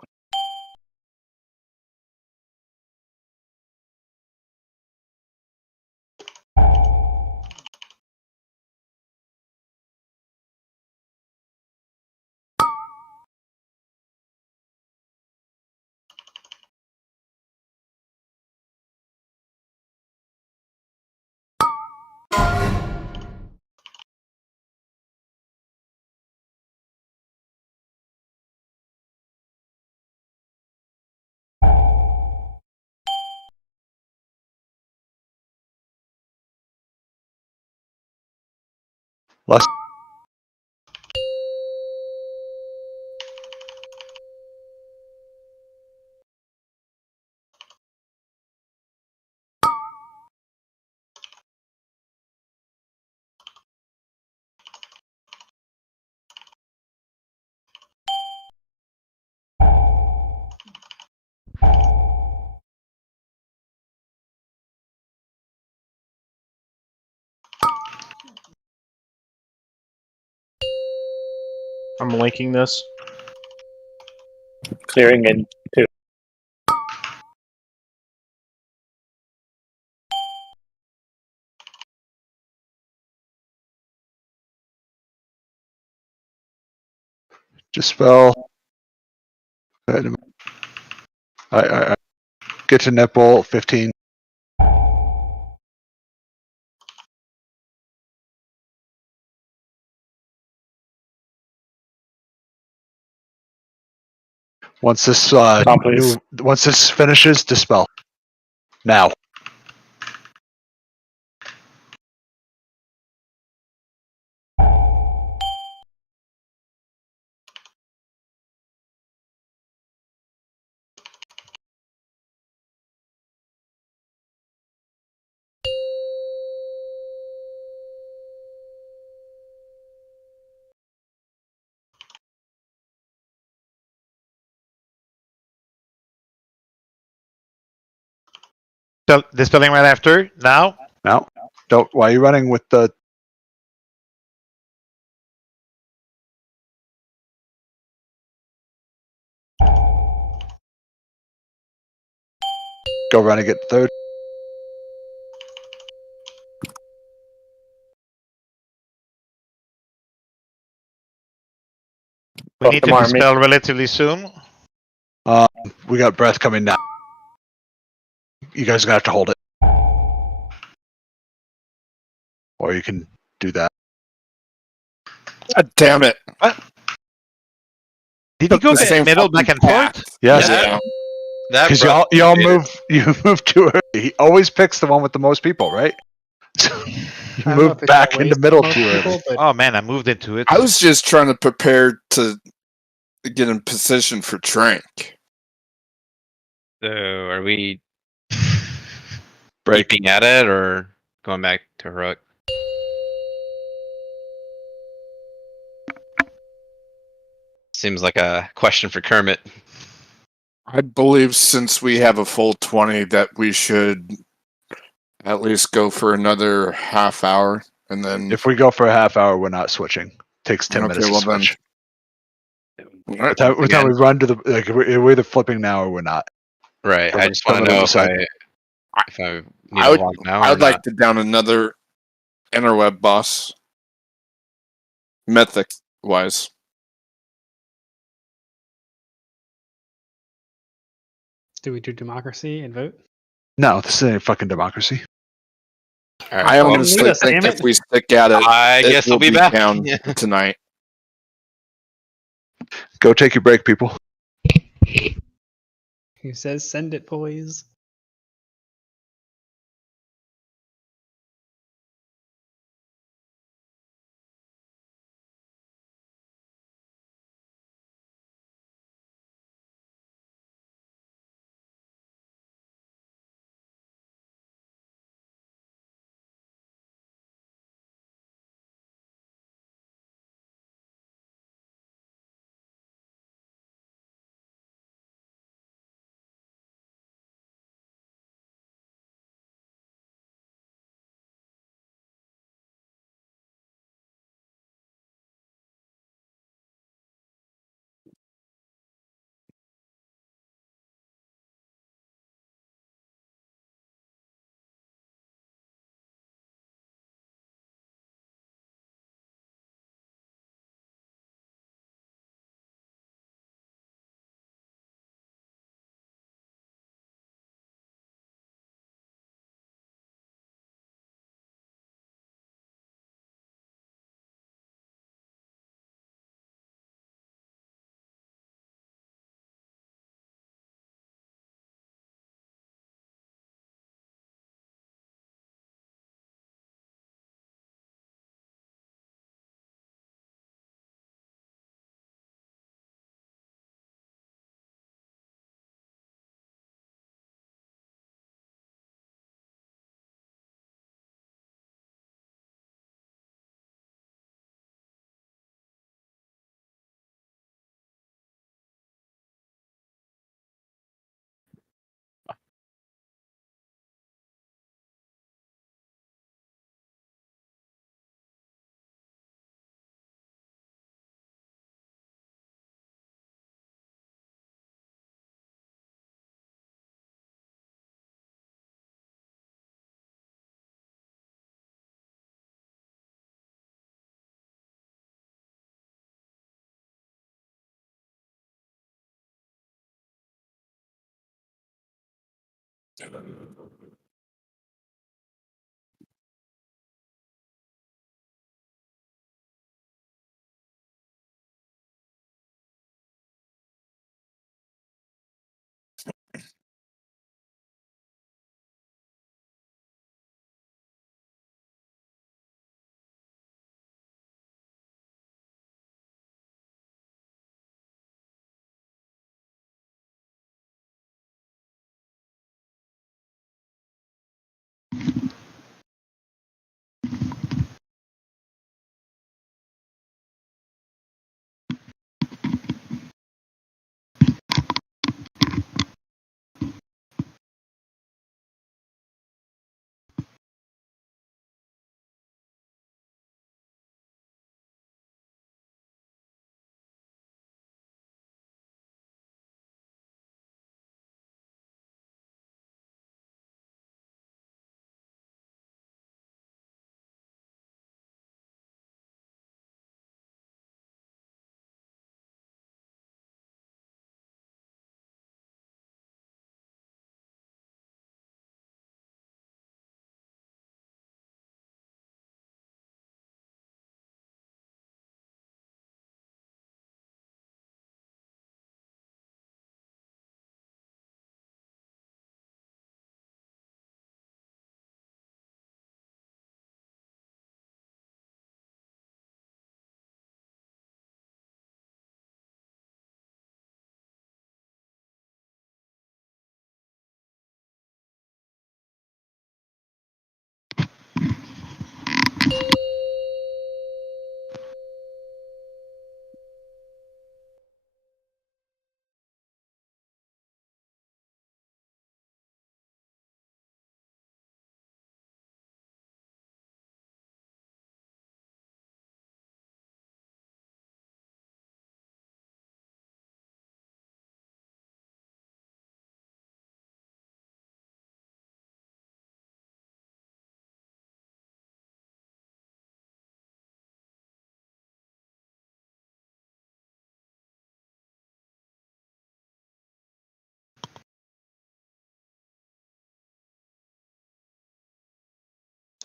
Less. I'm linking this. Clearing in 2. Dispel. I get to nipple 15. Once this once this finishes, dispel. Now. Dispelling right after. Now. Now. Don't. Why are you running with the? Go run and get third. We need to dispel relatively soon. We got breath coming now. You guys are gonna have to hold it, or you can do that. God damn it! What? Did he Took go the same middle fucking back and path. forth? Yes. Yeah. That Because brought y'all me you move too early. He always picks the one with the most people, right? You I don't know move if it's back always into middle most too early. people, but Oh man, I moved into it. I was just trying to prepare to get in position for Trank. So are we Break. keeping at it or going back to heroic? Seems like a question for Kermit. I believe since we have a full 20 that we should at least go for another half hour and then If we go for a half hour, we're not switching. Takes 10 Okay, minutes to well then- switch. Alright. By the time we run to the like, we're either flipping now or we're not. Right. I just want to Kermit will know decide. if I need I to would log now I or would like not. to down another interweb boss. Mythic wise. do we do democracy and vote? No, this ain't fucking democracy. All right, I well, honestly lead us, think damn if it. we stick at it, I it guess will I'll be back. down tonight. Go take your break, people. Who says send it, boys?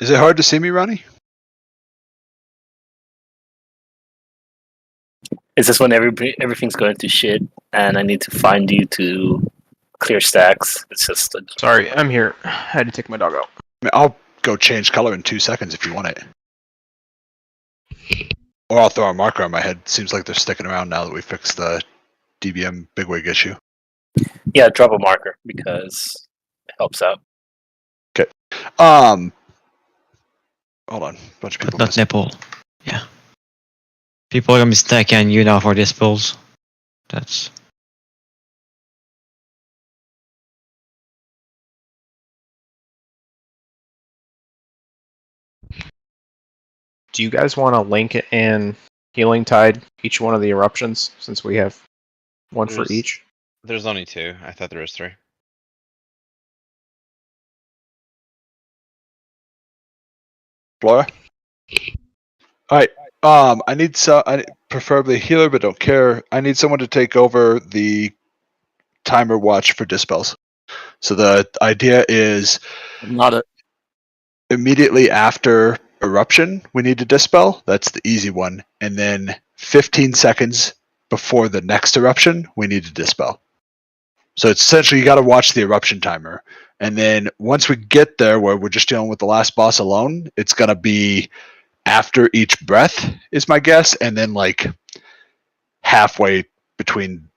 Is it hard to see me, Ronnie? Is this when everything's going to shit and I need to find you to clear stacks? It's just Sorry, I'm here. I had to take my dog out. I mean, I'll go change color in 2 seconds if you want it. Or I'll throw a marker on my head. Seems like they're sticking around now that we fixed the DBM bigwig issue. yeah, drop a marker because it helps out. Okay. Hold on. Bunch of people. But not nipple. Yeah. People are gonna be stacking you now for dispels. That's Do you guys want to link and healing tide each one of the eruptions since we have one for each? There's only 2. I thought there was 3. Flora? Alright. I need preferably a healer, but don't care. I need someone to take over the timer watch for dispels. So the idea is Not it. immediately after eruption, we need to dispel. That's the easy one. And then 15 seconds before the next eruption, we need to dispel. So it's essentially you got to watch the eruption timer. And then once we get there where we're just dealing with the last boss alone, it's going to be after each breath is my guess. And then like halfway between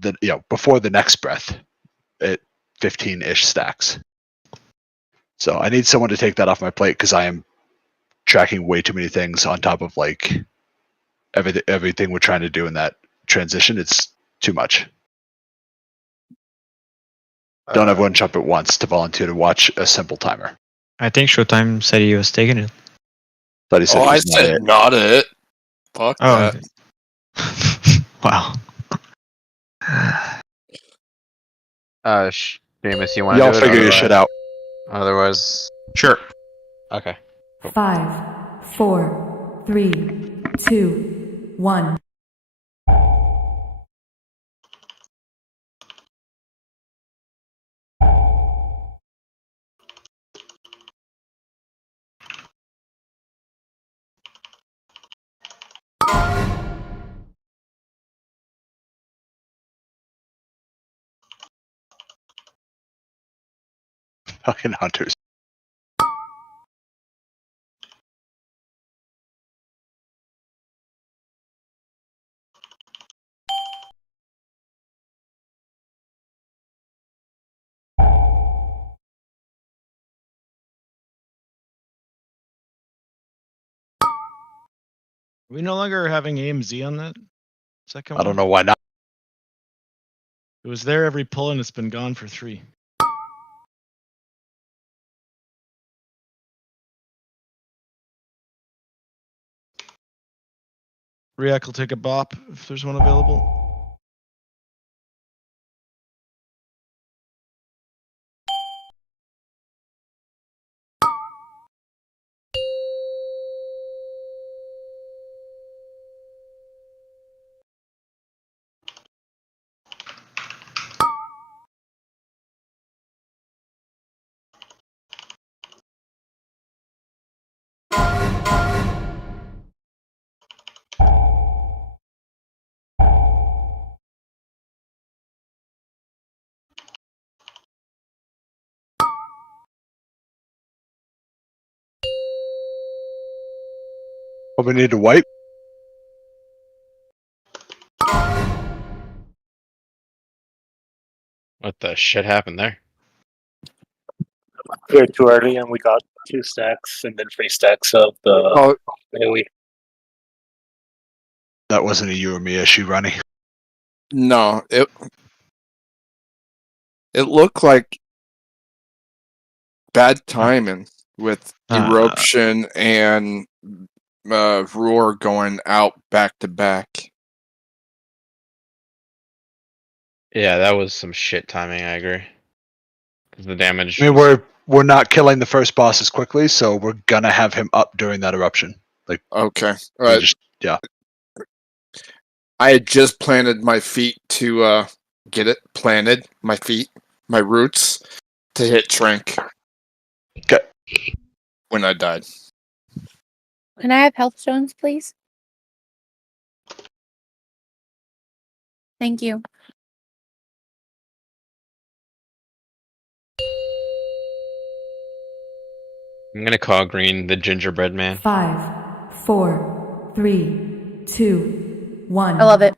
the, before the next breath at 15-ish stacks. So I need someone to take that off my plate because I am tracking way too many things on top of like everything we're trying to do in that transition. It's too much. Don't everyone jump at once to volunteer to watch a simple timer. I think Showtime said he was taking it. Thought he said Oh, he I was not said it. not it. Fuck Oh. that. Wow. Seamus, you want to Y'all do it? figure your shit out. Otherwise, Sure. okay. 5, 4, 3, 2, 1. Fucking hunters. Are we no longer having AMZ on that second I one? don't know why not. It was there every pull and it's been gone for 3. Riak will take a bop if there's one available. What we need to wipe? What the shit happened there? We were too early and we got 2 stacks and then 3 stacks of the AoE. That wasn't a you or me issue, Ronnie. No, it looked like bad timing with eruption and roar going out back to back. Yeah, that was some shit timing. I agree. 'Cause the damage. I mean, we're not killing the first boss as quickly, so we're gonna have him up during that eruption. Like, Okay, yeah. I had just planted my feet to get it planted. My feet, my roots to hit Trank. Okay. when I died. Can I have health stones, please? Thank you. I'm gonna call Green the gingerbread man. 5, 4, 3, 2, 1. I love it.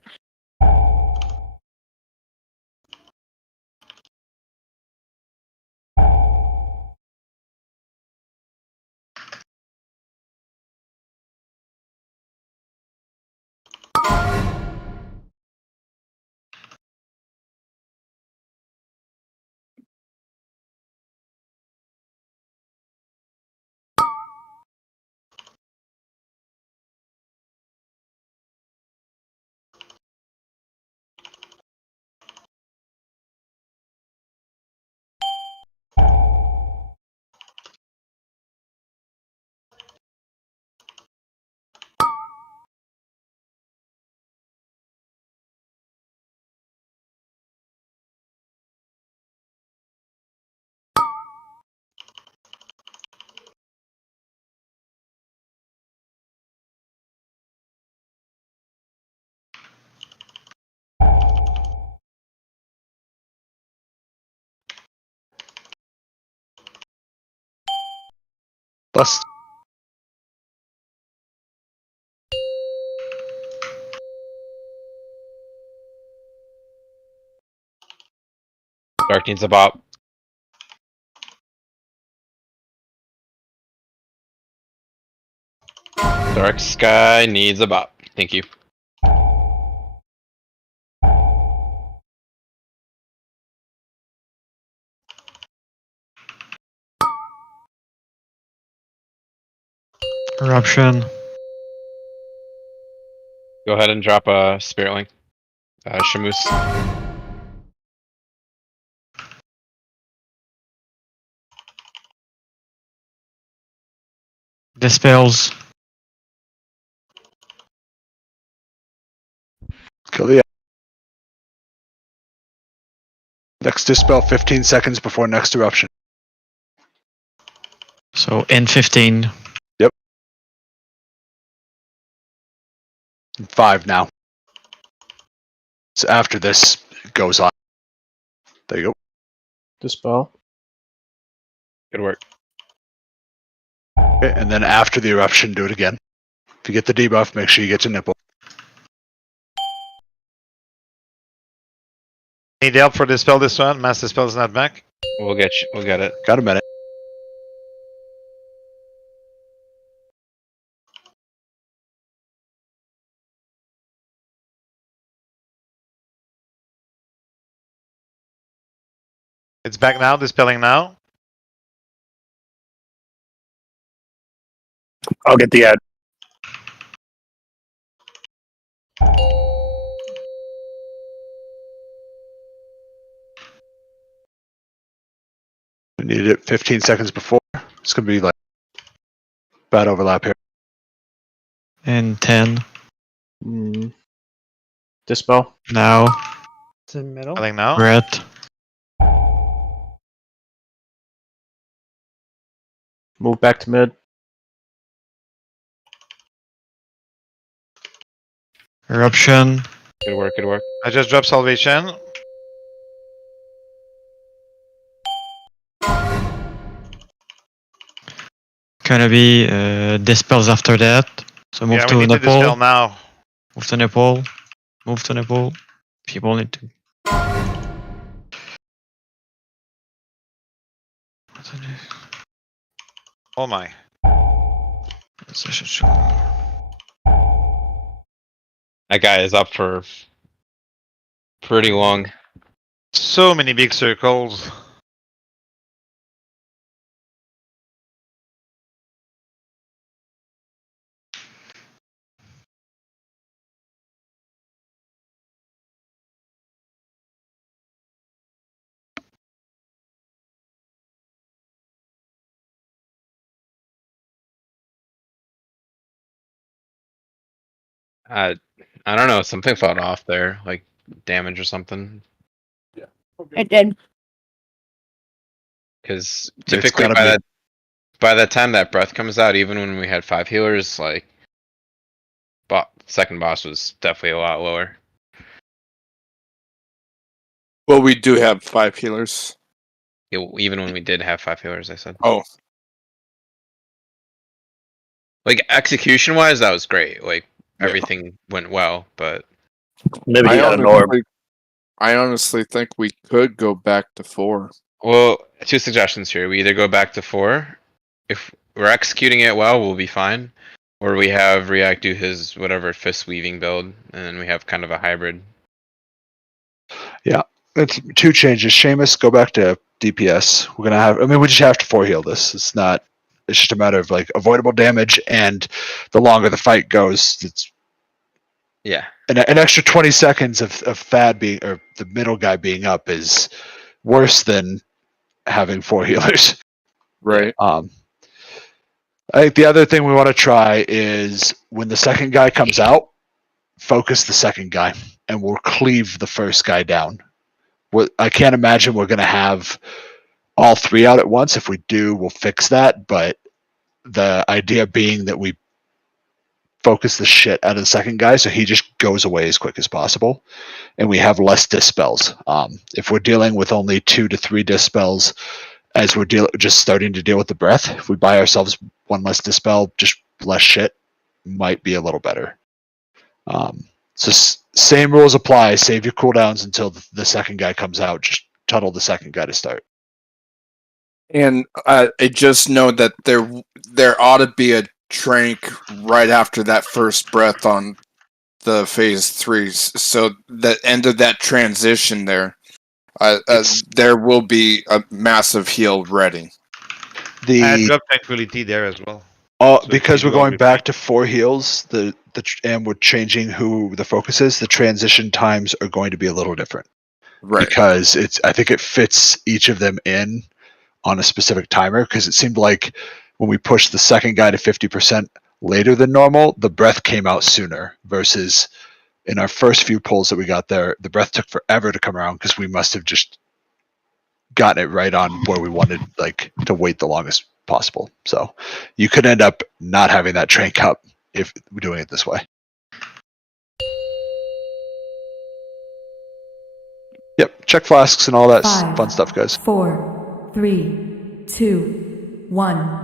Plus, Dark needs a bop. Dark Sky needs a bop. Thank you. Eruption. Go ahead and drop a Spirit Link. Shamus. Dispels. kill the next dispel 15 seconds before next eruption. So in 15. 5 now. So after this it goes on. There you go. Dispel. Good work. Okay, and then after the eruption, do it again. If you get the debuff, make sure you get your nipple. Need help for dispel this one? Mass dispel is not back. We'll get you. We'll get it. Got a minute. It's back now, dispelling now. I'll get the ad. We needed it 15 seconds before. It's gonna be like bad overlap here. In 10. Dispel. Now. It's in middle. Dispelling now. Red. Move back to mid. Eruption. Good work. Good work. I just dropped salvation. Gonna be dispels after that. So move Yeah, we to need to dispel nipple. now. Move to nipple. Move to nipple. People need to. Oh my. That guy is up for pretty long. So many big circles. I don't know. Something felt off there, like damage or something. It did. Because It's typically gotta by be- that By the time that breath comes out, even when we had 5 healers, like, second boss was definitely a lot lower. Well, we do have 5 healers. Even when we did have 5 healers, I said. Oh, Like, execution-wise, that was great. Like, Yeah. everything went well, but... Maybe he I got an orb. honestly think we could go back to 4. Well, 2 suggestions here. We either go back to 4. If we're executing it well, we'll be fine. Or we have React do his whatever fist weaving build, and then we have kind of a hybrid. Yeah, it's 2 changes. Seamus, go back to DPS. We're gonna have. I mean, we just have to 4 heal this. It's not. It's just a matter of like avoidable damage, and the longer the fight goes, it's Yeah. an extra 20 seconds of Thad being or the middle guy being up is worse than having 4 healers. Right. I think the other thing we want to try is when the second guy comes out, focus the second guy, and we'll cleave the first guy down. I can't imagine we're going to have all 3 out at once. If we do, we'll fix that. But the idea being that we focus the shit out of the second guy so he just goes away as quick as possible, and we have less dispels. If we're dealing with only 2 to 3 dispels, as we're just starting to deal with the breath, if we buy ourselves 1 less dispel, just less shit, might be a little better. So same rules apply. Save your cooldowns until the second guy comes out. Just tunnel the second guy to start. And I just know that there ought to be a trank right after that first breath on the phase 3s. So the end of that transition there will be a massive heal ready. I dropped tranquility there as well. So Because if you we're do going back everything- to 4 heals, and we're changing who the focus is. The transition times are going to be a little different, Right. because I think it fits each of them in on a specific timer. Because it seemed like when we pushed the second guy to 50% later than normal, the breath came out sooner. Versus in our first few pulls that we got there, the breath took forever to come around because we must have just gotten it right on where we wanted, like, to wait the longest possible. So you could end up not having that train cup if we're doing it this way. Yep, check flasks and all that 5, fun stuff, guys. 4, 3, 2, 1.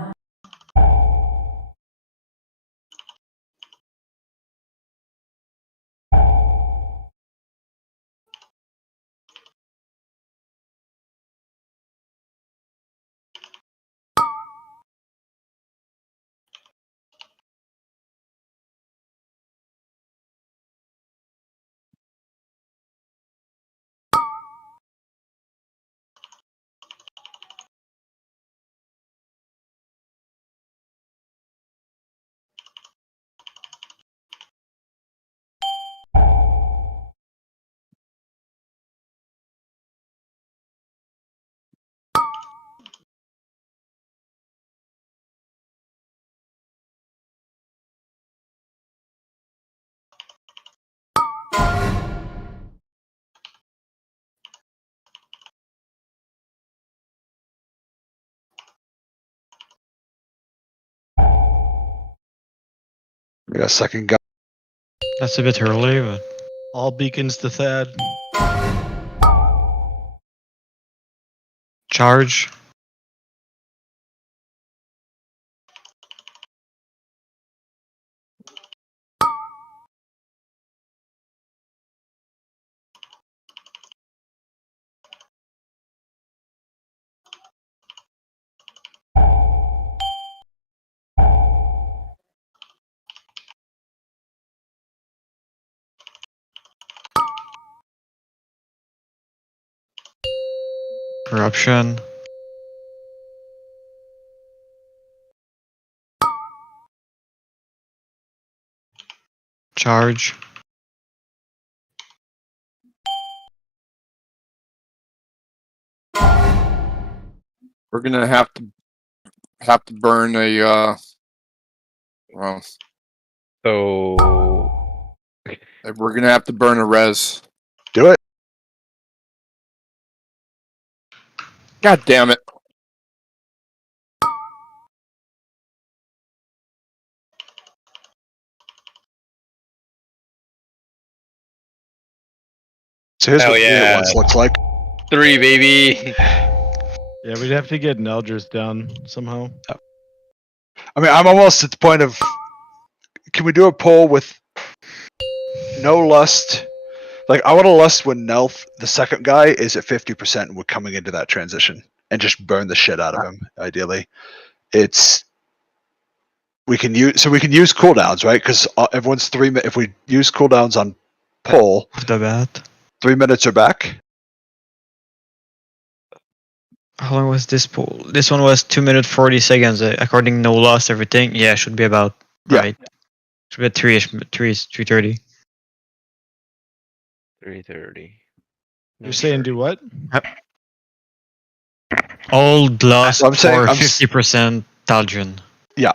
We got a second guy. That's a bit early, but All beacons to Thad. charge. Corruption. Charge. We're gonna have to burn a well, So... we're gonna have to burn a res. Do it. God damn it. So here's Hell what 3 yeah. at once looks like. 3, baby. Yeah, we'd have to get Neldris down somehow. I mean, I'm almost at the point of, can we do a poll with no lust? Like, I want to lust when Nelf, the second guy, is at 50% and we're coming into that transition and just burn the shit out of him, ideally. We can use cooldowns, right? Because everyone's 3 minutes. If we use cooldowns on pull, Off the bat. 3 minutes are back. How long was this pool? This one was 2 minutes 40 seconds. According no loss, everything. Yeah, should be about right. Should be at 3:30. 3:30. You're saying do what? Old loss I'm saying- for I'm s- 50% Tal'Dun. Yeah.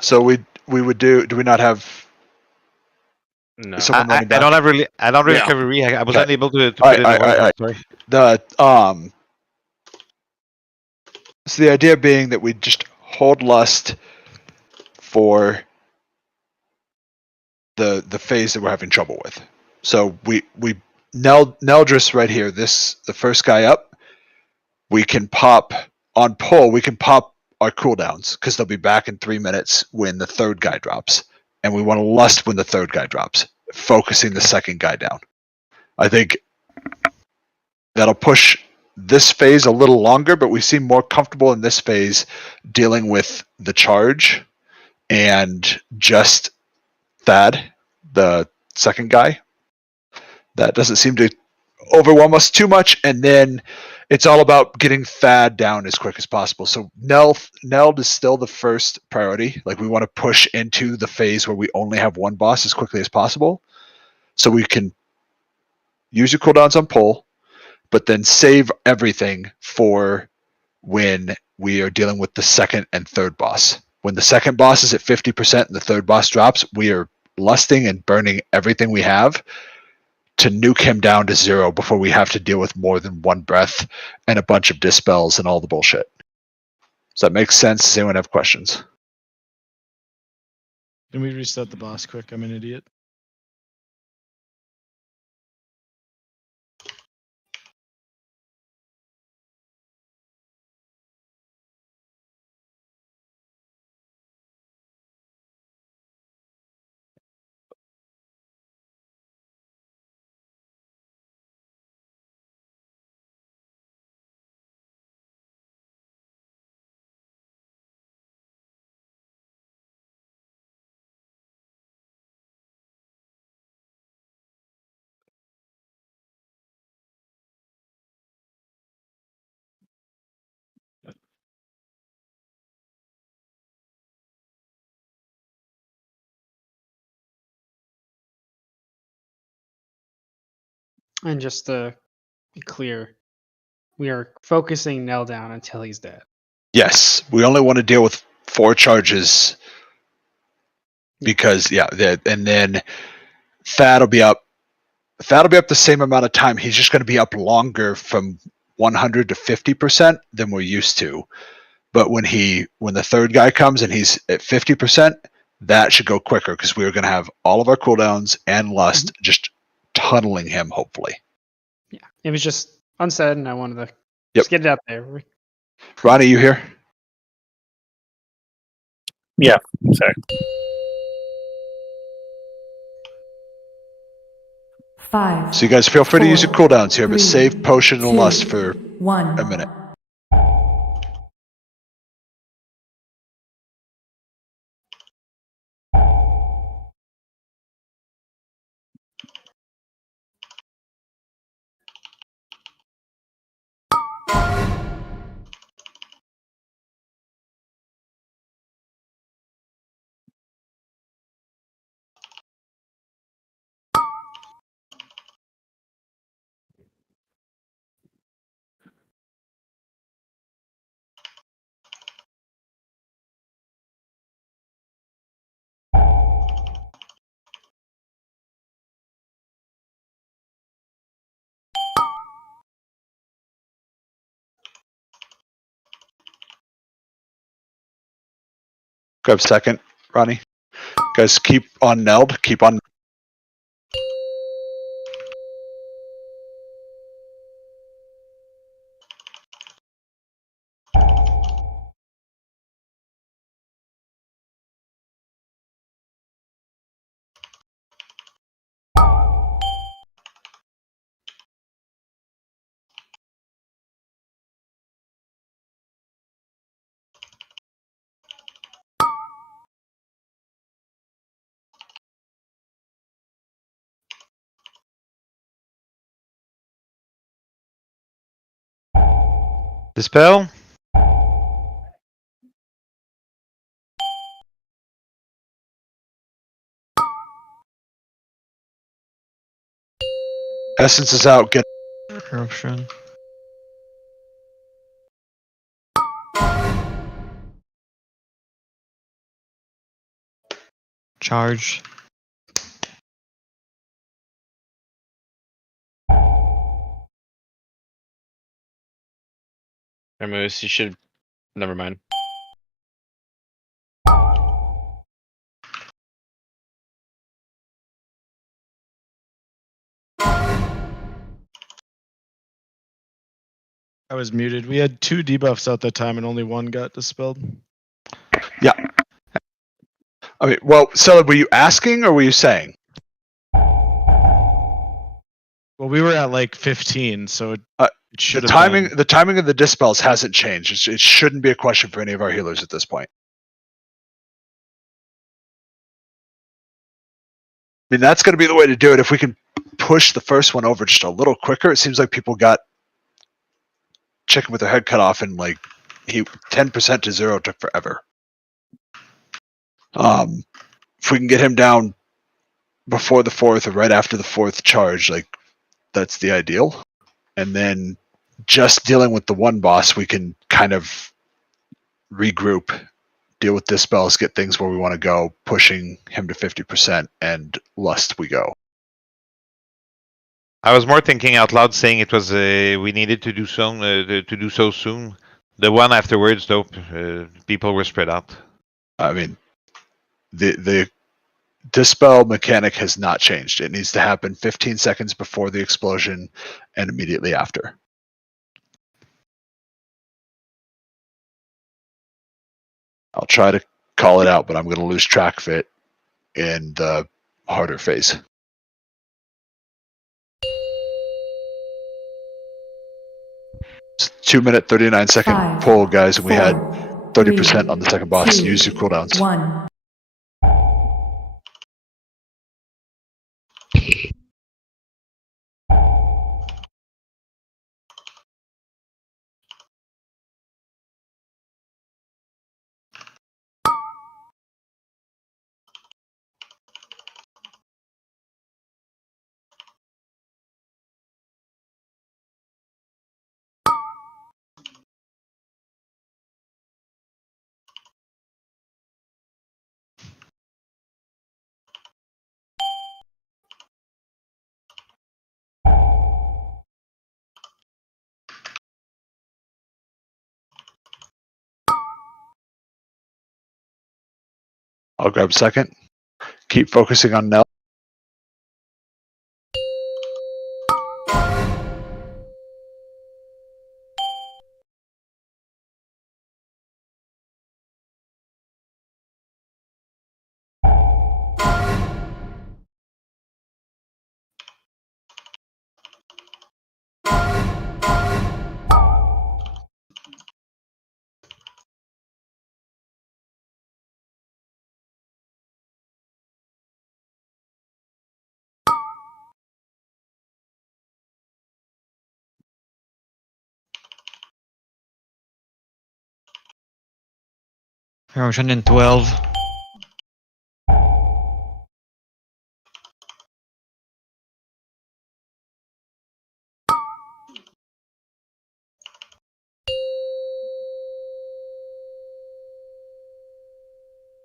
So we would do we not have No. someone I running back? don't have really. I don't really Yeah. have a re. I was Okay. unable to put Alright, it in alright, words. alright. Sorry. So the idea being that we just hold lust for the phase that we're having trouble with. So we Neldris right here, the first guy up, we can pop on pull, we can pop our cooldowns because they'll be back in 3 minutes when the third guy drops. And we want to lust when the third guy drops, focusing the second guy down. I think that'll push this phase a little longer, but we seem more comfortable in this phase dealing with the charge and just Thad, the second guy. That doesn't seem to overwhelm us too much, and then it's all about getting Thad down as quick as possible. So Neld is still the first priority. Like, we want to push into the phase where we only have one boss as quickly as possible, so we can use your cooldowns on pull, but then save everything for when we are dealing with the second and third boss. When the second boss is at 50% and the third boss drops, we are lusting and burning everything we have to nuke him down to 0 before we have to deal with more than one breath and a bunch of dispels and all the bullshit. Does that make sense? Does anyone have questions? Can we reset the boss quick? I'm an idiot. And just to be clear, we are focusing Nell down until he's dead. Yes, we only want to deal with 4 charges because and then Thad will be up. Thad will be up the same amount of time. He's just going to be up longer from 100 to 50% than we're used to. But when the third guy comes and he's at 50%, that should go quicker because we're going to have all of our cooldowns and lust just tunneling him, hopefully. Yeah, it was just unsaid, and I wanted to just get it out there. Ronnie, you here? Yeah, sorry. 5. So you guys feel free to use your 4, cooldowns here, but 3, save potion and 2, lust for 1. a minute. Grab second, Ronnie. Guys, keep on Neld. Keep on. Dispel. Essence is out. Get Eruption. Charge. Moose, you should. Never mind. I was muted. We had 2 debuffs out that time, and only 1 got dispelled. Yeah. I mean, well, so were you asking or were you saying? Well, we were at like 15, so it should The have been. the timing of the dispels hasn't changed. It shouldn't be a question for any of our healers at this point. I mean, that's going to be the way to do it. If we can push the first one over just a little quicker, it seems like people got chicken with their head cut off, and like 10% to 0 took forever. If we can get him down before the 4th or right after the 4th charge, like that's the ideal. And then just dealing with the one boss, we can kind of regroup, deal with dispels, get things where we want to go, pushing him to 50%, and lust we go. I was more thinking out loud, saying it was we needed to do so soon. The one afterwards, though, people were spread out. I mean, the dispel mechanic has not changed. It needs to happen 15 seconds before the explosion and immediately after. I'll try to call it out, but I'm going to lose track of it in the harder phase. It's 2-minute, 39-second 5, pull, guys, and we had 4, 30% on the second boss. 2, Use your cooldowns. 1. I'll grab second. Keep focusing on Nell. Eruption in 12.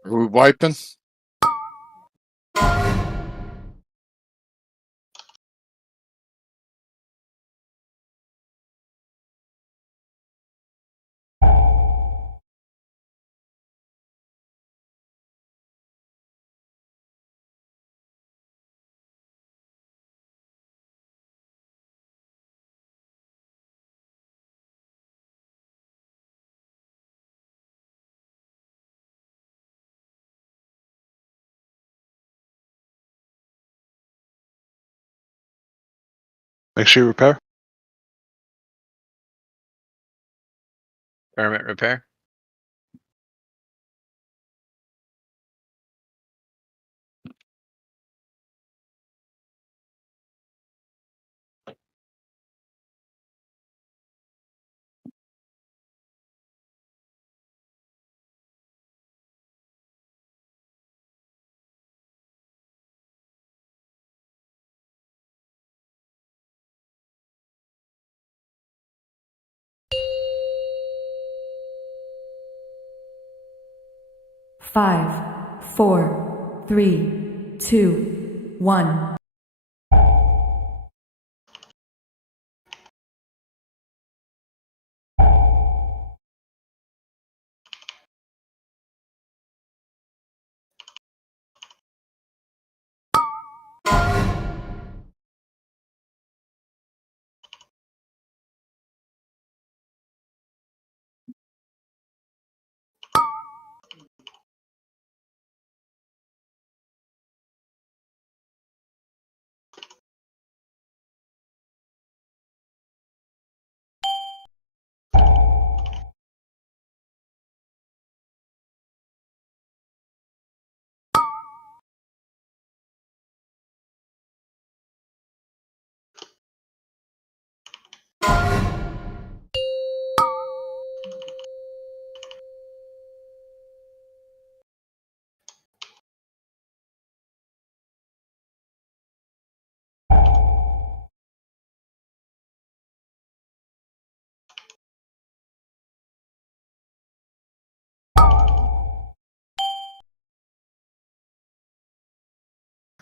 Are we wiping? Make sure you repair. Permit repair. 5, 4, 3, 2, 1.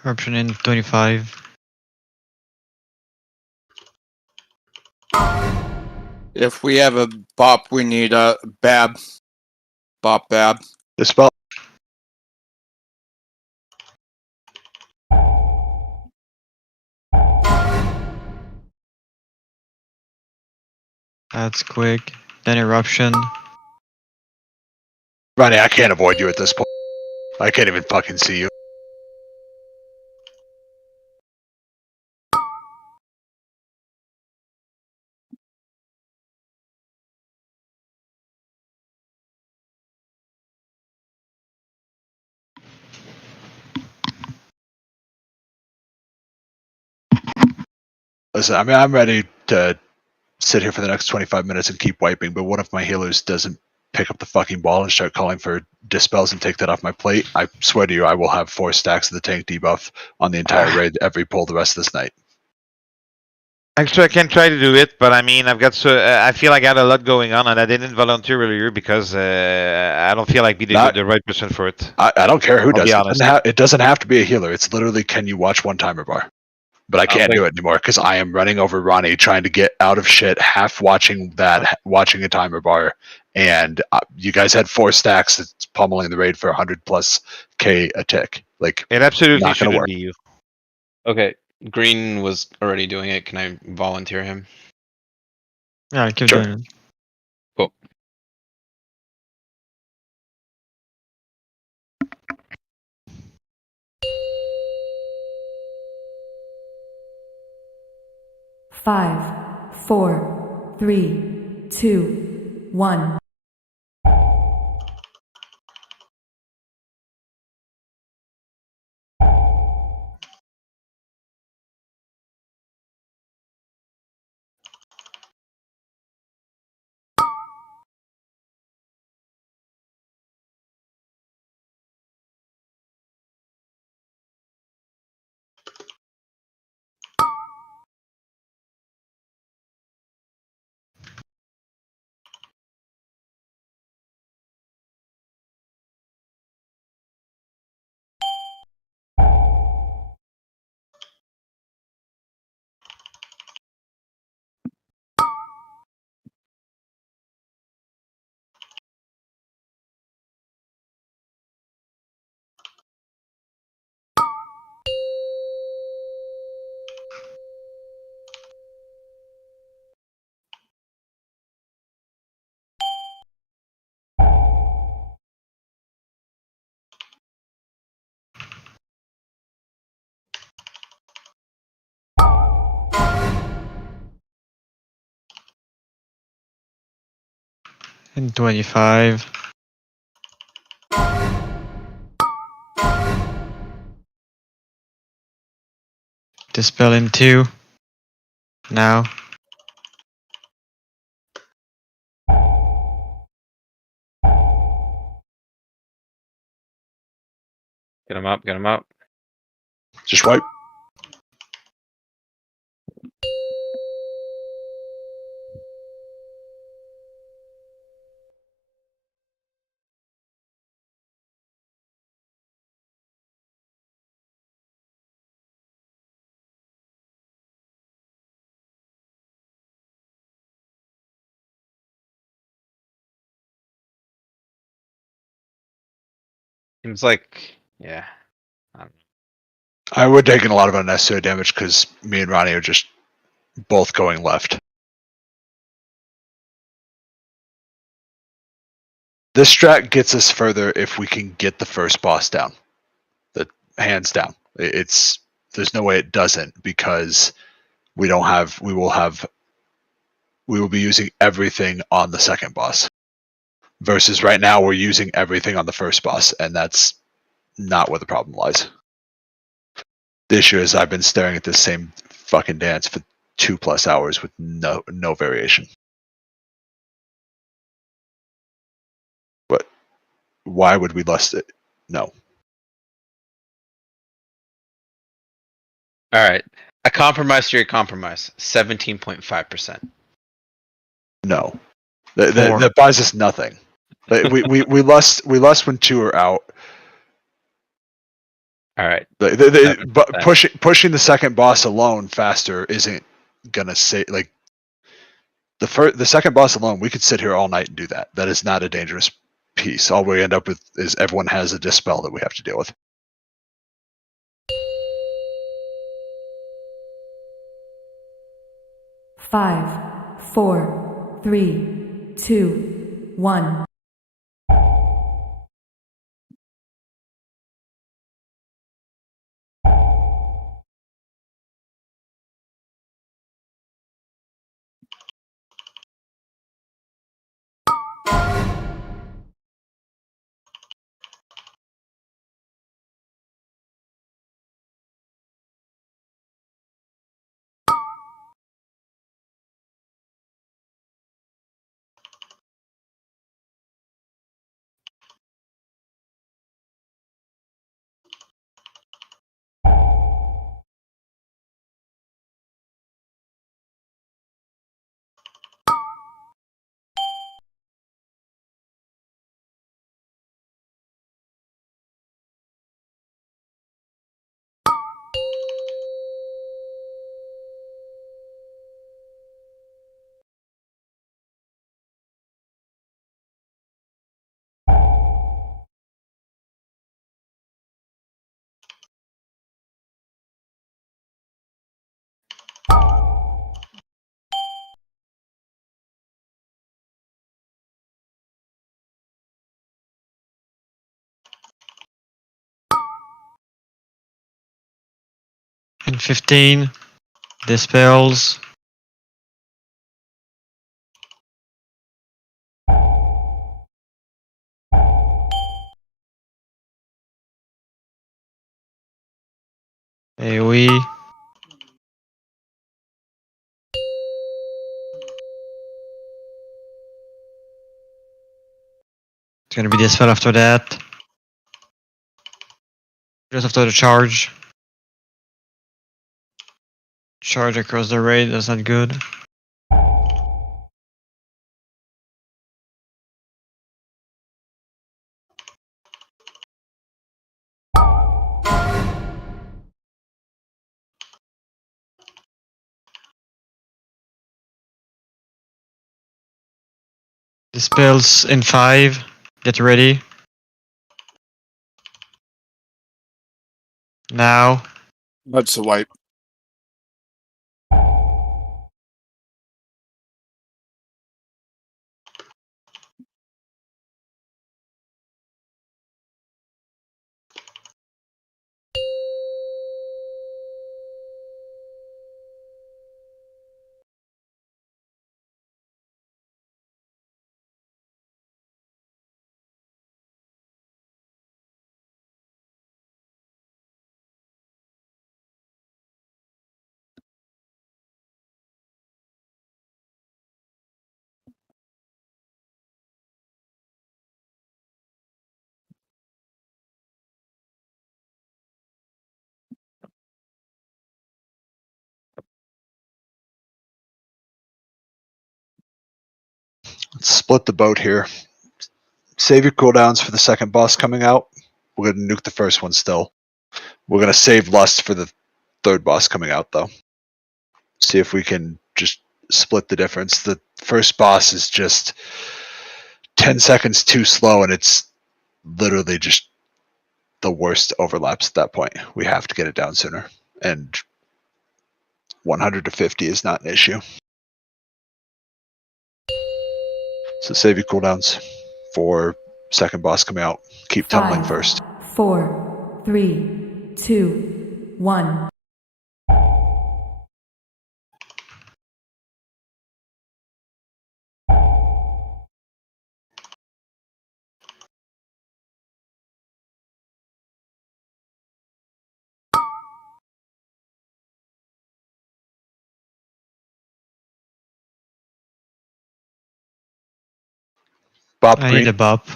Eruption in 25. If we have a bop, we need a bab. Bop bab. Dispel. That's quick. Then eruption. Ronnie, I can't avoid you at this point. I can't even fucking see you. Listen, I mean, I'm ready to sit here for the next 25 minutes and keep wiping, but what if my healers doesn't pick up the fucking ball and start calling for dispels and take that off my plate? I swear to you, I will have 4 stacks of the tank debuff on the entire raid every pull the rest of this night. Actually, I can try to do it, but I mean, I've got I feel I got a lot going on, and I didn't volunteer earlier because I don't feel like being the right person for it. I don't care who I'll does be it. honest. It doesn't have to be a healer. It's literally, can you watch one timer bar? But I can't do it anymore because I am running over Ronnie trying to get out of shit, half watching watching a timer bar. And you guys had 4 stacks that's pummeling the raid for 100 plus K a tick. Like, It absolutely not gonna shouldn't work. be you. Okay, Green was already doing it. Can I volunteer him? Yeah, keep Sure. doing it. Cool. Five, 4, 3, 2, 1. In 25. Dispel in 2. Now. Get him up, get him up. Just wipe. Seems like, yeah. We're taking a lot of unnecessary damage because me and Ronnie are just both going left. This strat gets us further if we can get the first boss down. Hands down. There's no way it doesn't, because we will be using everything on the second boss. Versus right now we're using everything on the first boss, and that's not where the problem lies. The issue is I've been staring at this same fucking dance for 2+ hours with no variation. But why would we lust it? No. All right. A compromise to your compromise. 17.5%. No. That buys us nothing. We lust when 2 are out. All right. But pushing the second boss alone faster isn't gonna say, like, the second boss alone. We could sit here all night and do that. That is not a dangerous piece. All we end up with is everyone has a dispel that we have to deal with. Five, 4, 3, 2, 1. In 15, dispels. AoE. It's gonna be dispel after that. Just after the charge. Charge across the raid, that's not good. Dispels in 5. Get ready. Now. That's a wipe. Let's split the boat here. Save your cooldowns for the second boss coming out. We're gonna nuke the first one still. We're gonna save lust for the third boss coming out, though. See if we can just split the difference. The first boss is just 10 seconds too slow, and it's literally just the worst overlaps at that point. We have to get it down sooner. And 100 to 50 is not an issue. So save your cooldowns for second boss coming out. Keep tunneling 5, first. 4, 3, 2, 1. Bob I Green. need a bop.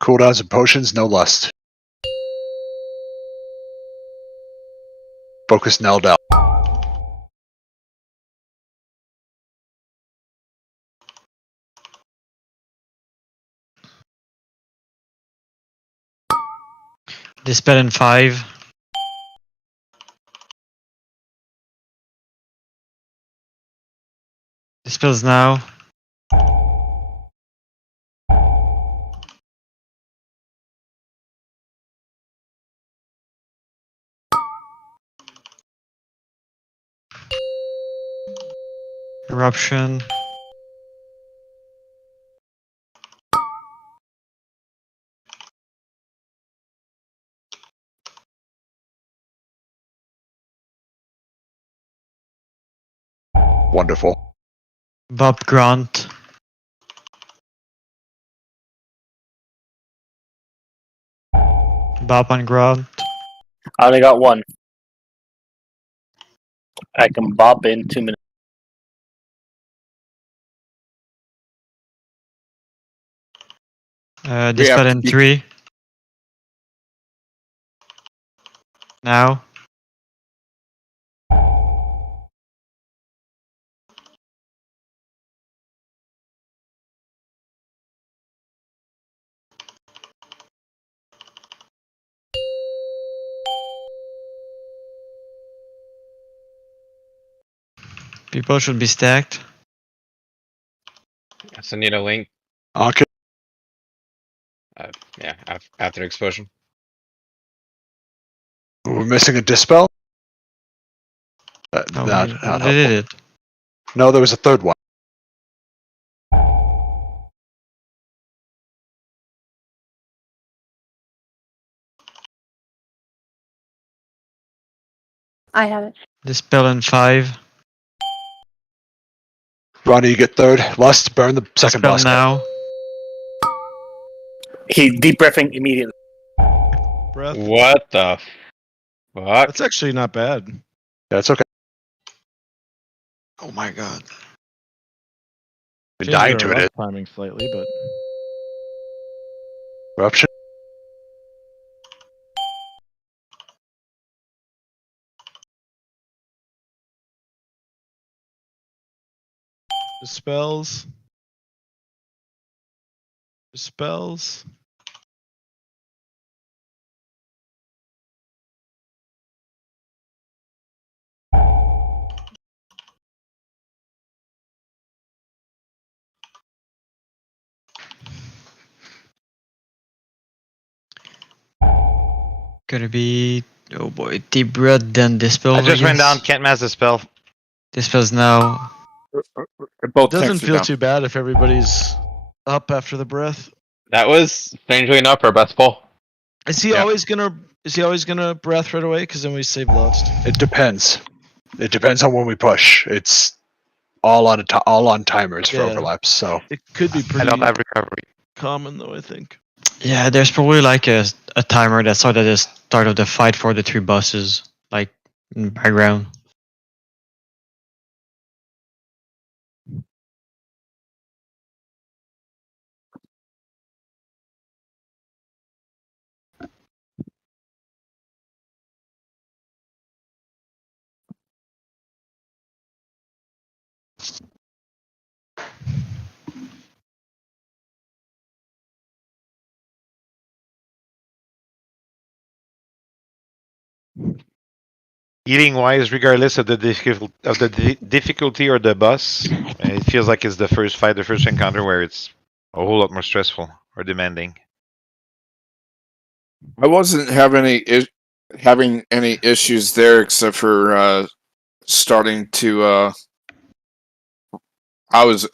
Cooldowns and potions, no lust. Focus Nell down. Dispel in 5. Dispels now. Eruption. Wonderful. Bop Grant. Bop on Grant. I only got one. I can bop in 2 minutes. Dispel in 3. Now. People should be stacked. So need a link. Okay. Yeah, after explosion. We're missing a dispel. Oh, Not they helpful. did it. No, there was a third one. I have it. Dispel in 5. Ronnie, you get third. Lust, burn the second Dispel boss. now. He deep breathing immediately. Breath. What the fuck? That's actually not bad. That's okay. Oh my god. Been Changed dying our to it. rough timing slightly, but Eruption. dispels. Dispels. Gonna be, oh boy, deep breath, then dispel. I just went guess. down, can't mass the spell. Dispels now. Both Doesn't tanks are feel down. too bad if everybody's up after the breath. That was strangely enough our best pull. Is he always gonna breath right away? Because then we save lust. It depends. It depends on when we push. It's all on timers for Yeah. overlaps. So It could be I pretty don't have recovery. common though, I think. Yeah, there's probably like a timer that started at the start of the fight for the 3 bosses, like in the background. Eating wise, regardless of the difficulty or the boss, it feels like it's the first fight, the first encounter where it's a whole lot more stressful or demanding. I wasn't having any issues there except for starting to. I was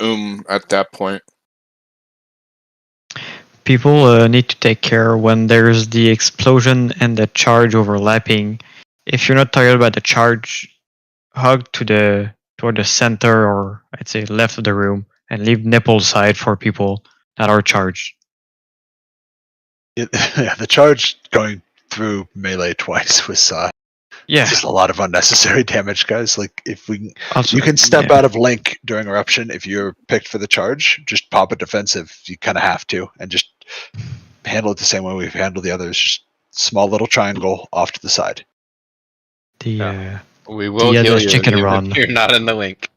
at that point. People need to take care when there's the explosion and the charge overlapping. If you're not tired by the charge, hug toward the center or I'd say left of the room and leave nipple side for people that are charged. Yeah, the charge going through melee twice was Yeah. just a lot of unnecessary damage, guys. Like if we Also, you can step yeah. out of link during eruption if you're picked for the charge, just pop a defensive. You kind of have to, and just handle it the same way we've handled the others. Just small little triangle off to the side. We will heal there's you chicken even run. if you're not in the link.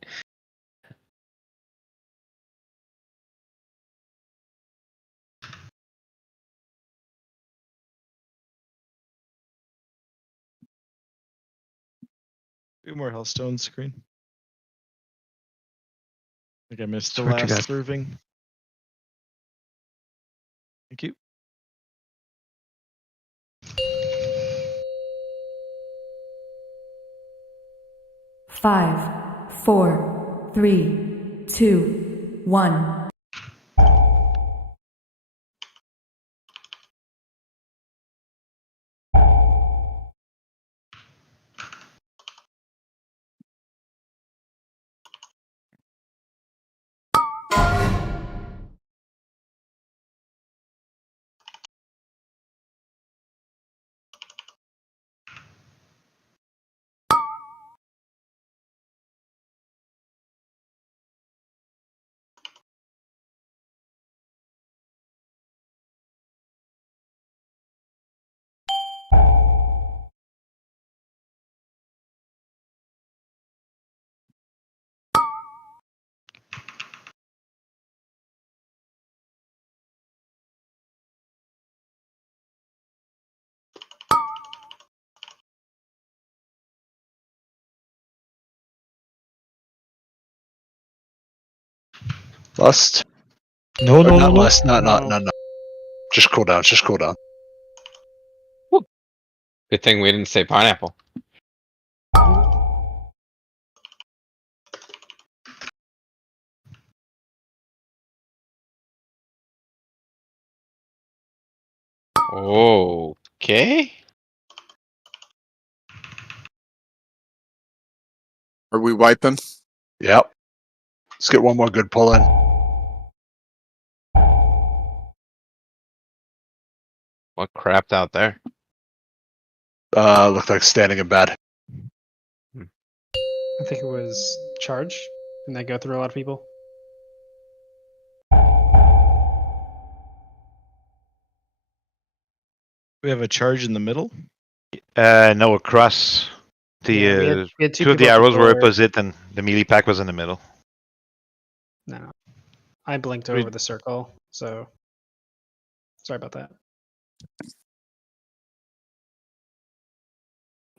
Two more Hellstone screen. I think I missed the Swear to last God. serving. Thank you. Five, four, three, two, one. Lust. No, Or no, not no, lust. no. No. Just cool down. Just cool down. Good thing we didn't say pineapple. Okay. Are we wiping? Yep. Let's get one more good pull in. What crapped out there? Looked like standing in bed. I think it was charge. Didn't that go through a lot of people? We have a charge in the middle. No, across. The Yeah, we had two of the people arrows were before. opposite, and the melee pack was in the middle. No, I blinked over the circle, so sorry about that.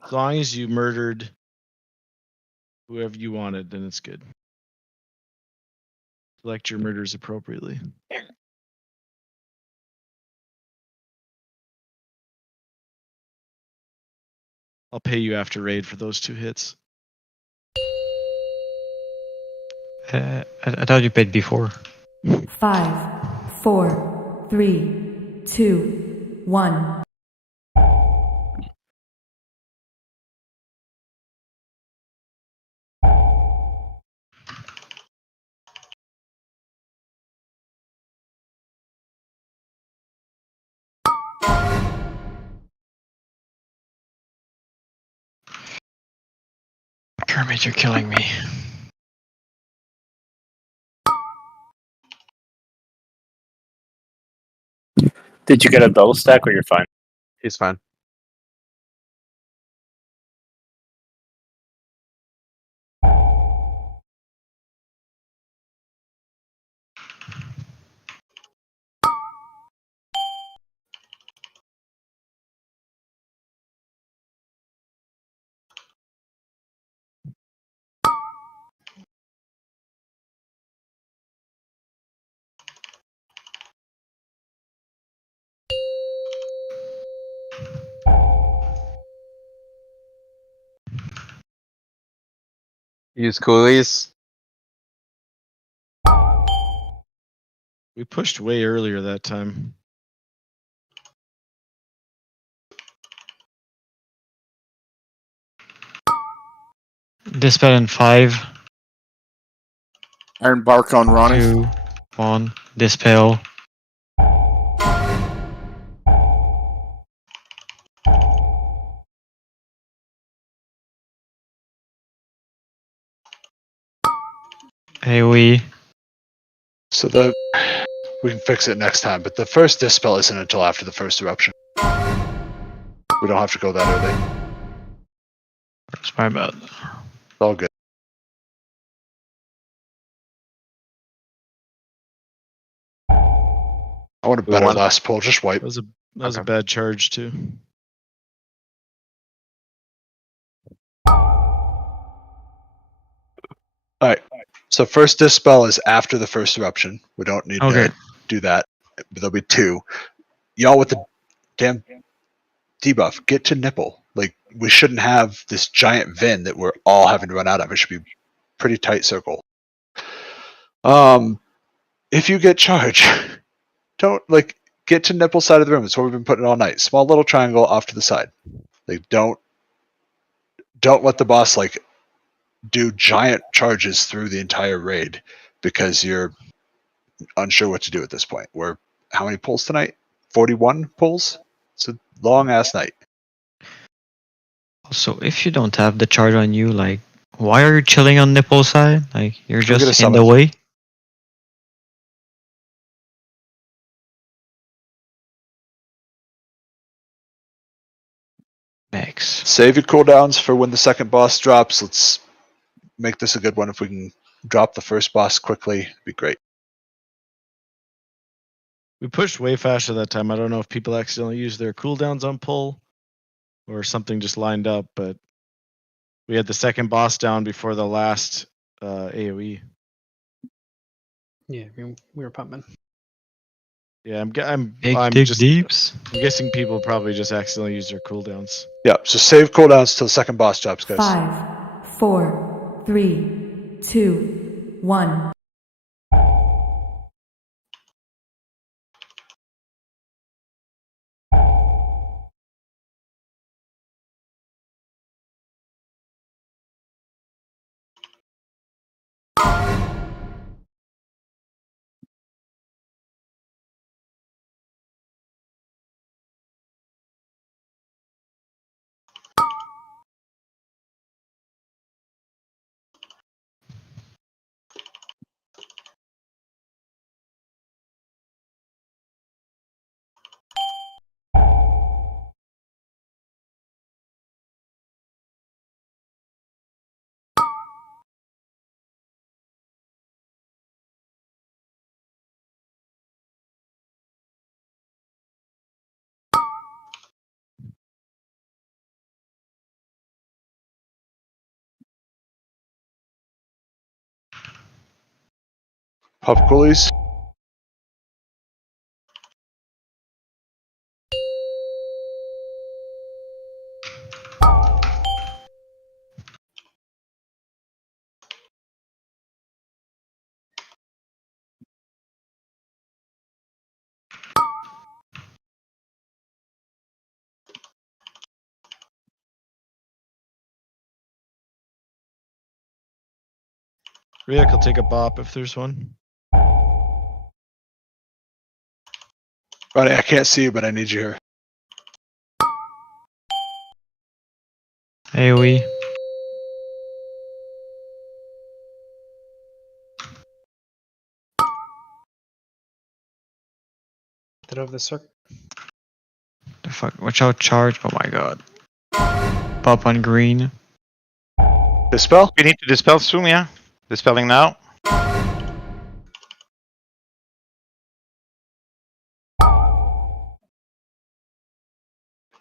As long as you murdered whoever you wanted, then it's good. Select your murders appropriately. I'll pay you after raid for those 2 hits. I thought you paid before. 5, 4, 3, 2, 1. Kermit, you're killing me. Did you get a double stack or you're fine? He's fine. Use coolies. We pushed way earlier that time. Dispel in 5, Iron Bark on Ronnie. 2, 1. Dispel. AoE. So we can fix it next time, but the first dispel isn't until after the first eruption. We don't have to go that early. That's my bad. It's all good. I want a We better want- last pull, just wipe. That was a Okay. bad charge too. Alright. So first dispel is after the first eruption. We don't need Okay. to do that. But there'll be 2. Y'all with the damn debuff, get to nipple. Like, we shouldn't have this giant Vin that we're all having to run out of. It should be pretty tight circle. If you get charged, don't get to nipple side of the room. That's what we've been putting all night. Small little triangle off to the side. Like, don't let the boss do giant charges through the entire raid because you're unsure what to do at this point. We're how many pulls tonight? 41 pulls? It's a long ass night. Also, if you don't have the charge on you, like, why are you chilling on nipple side? Like, you're Go get a just in summon. the way. Max. Save your cooldowns for when the second boss drops. Let's make this a good one. If we can drop the first boss quickly, it'd be great. We pushed way faster that time. I don't know if people accidentally used their cooldowns on pull or something just lined up, but we had the second boss down before the last AoE. Yeah, we were pumping. Yeah, I'm Big just deeps. I'm guessing people probably just accidentally used their cooldowns. Yeah, so save cooldowns till the second boss drops, guys. 5, 4, 3, 2, 1. Pop coolies. Riak will take a bop if there's one. Ronnie, I can't see you, but I need you here. AoE. Get over the circle. The fuck? Watch out, charge. Oh my god. Pop on green. Dispel? We need to dispel soon, yeah? Dispelling now.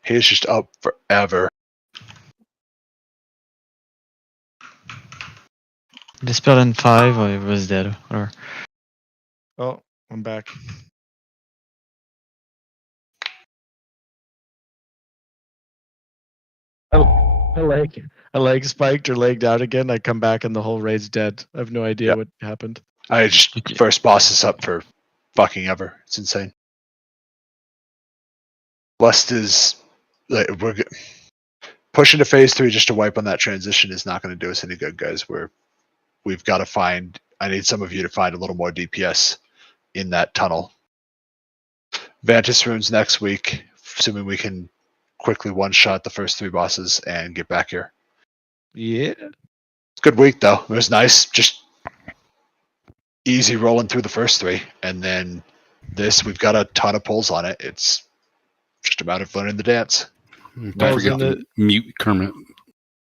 He's just up forever. Dispel in 5. Oh, it was dead. Whatever. Oh, I'm back. A leg spiked or lagged out again. I come back and the whole raid's dead. I have no idea Yep. what happened. I just first boss is up for fucking ever. It's insane. Blessed is like pushing to phase 3 just to wipe on that transition is not going to do us any good, guys. We've got to find. I need some of you to find a little more DPS in that tunnel. Vantis runes next week, assuming we can quickly one-shot the first 3 bosses and get back here. Yeah. It's a good week though. It was nice, just easy rolling through the first 3, and then this we've got a ton of pulls on it. It's just a matter of learning the dance. Don't forget to mute Kermit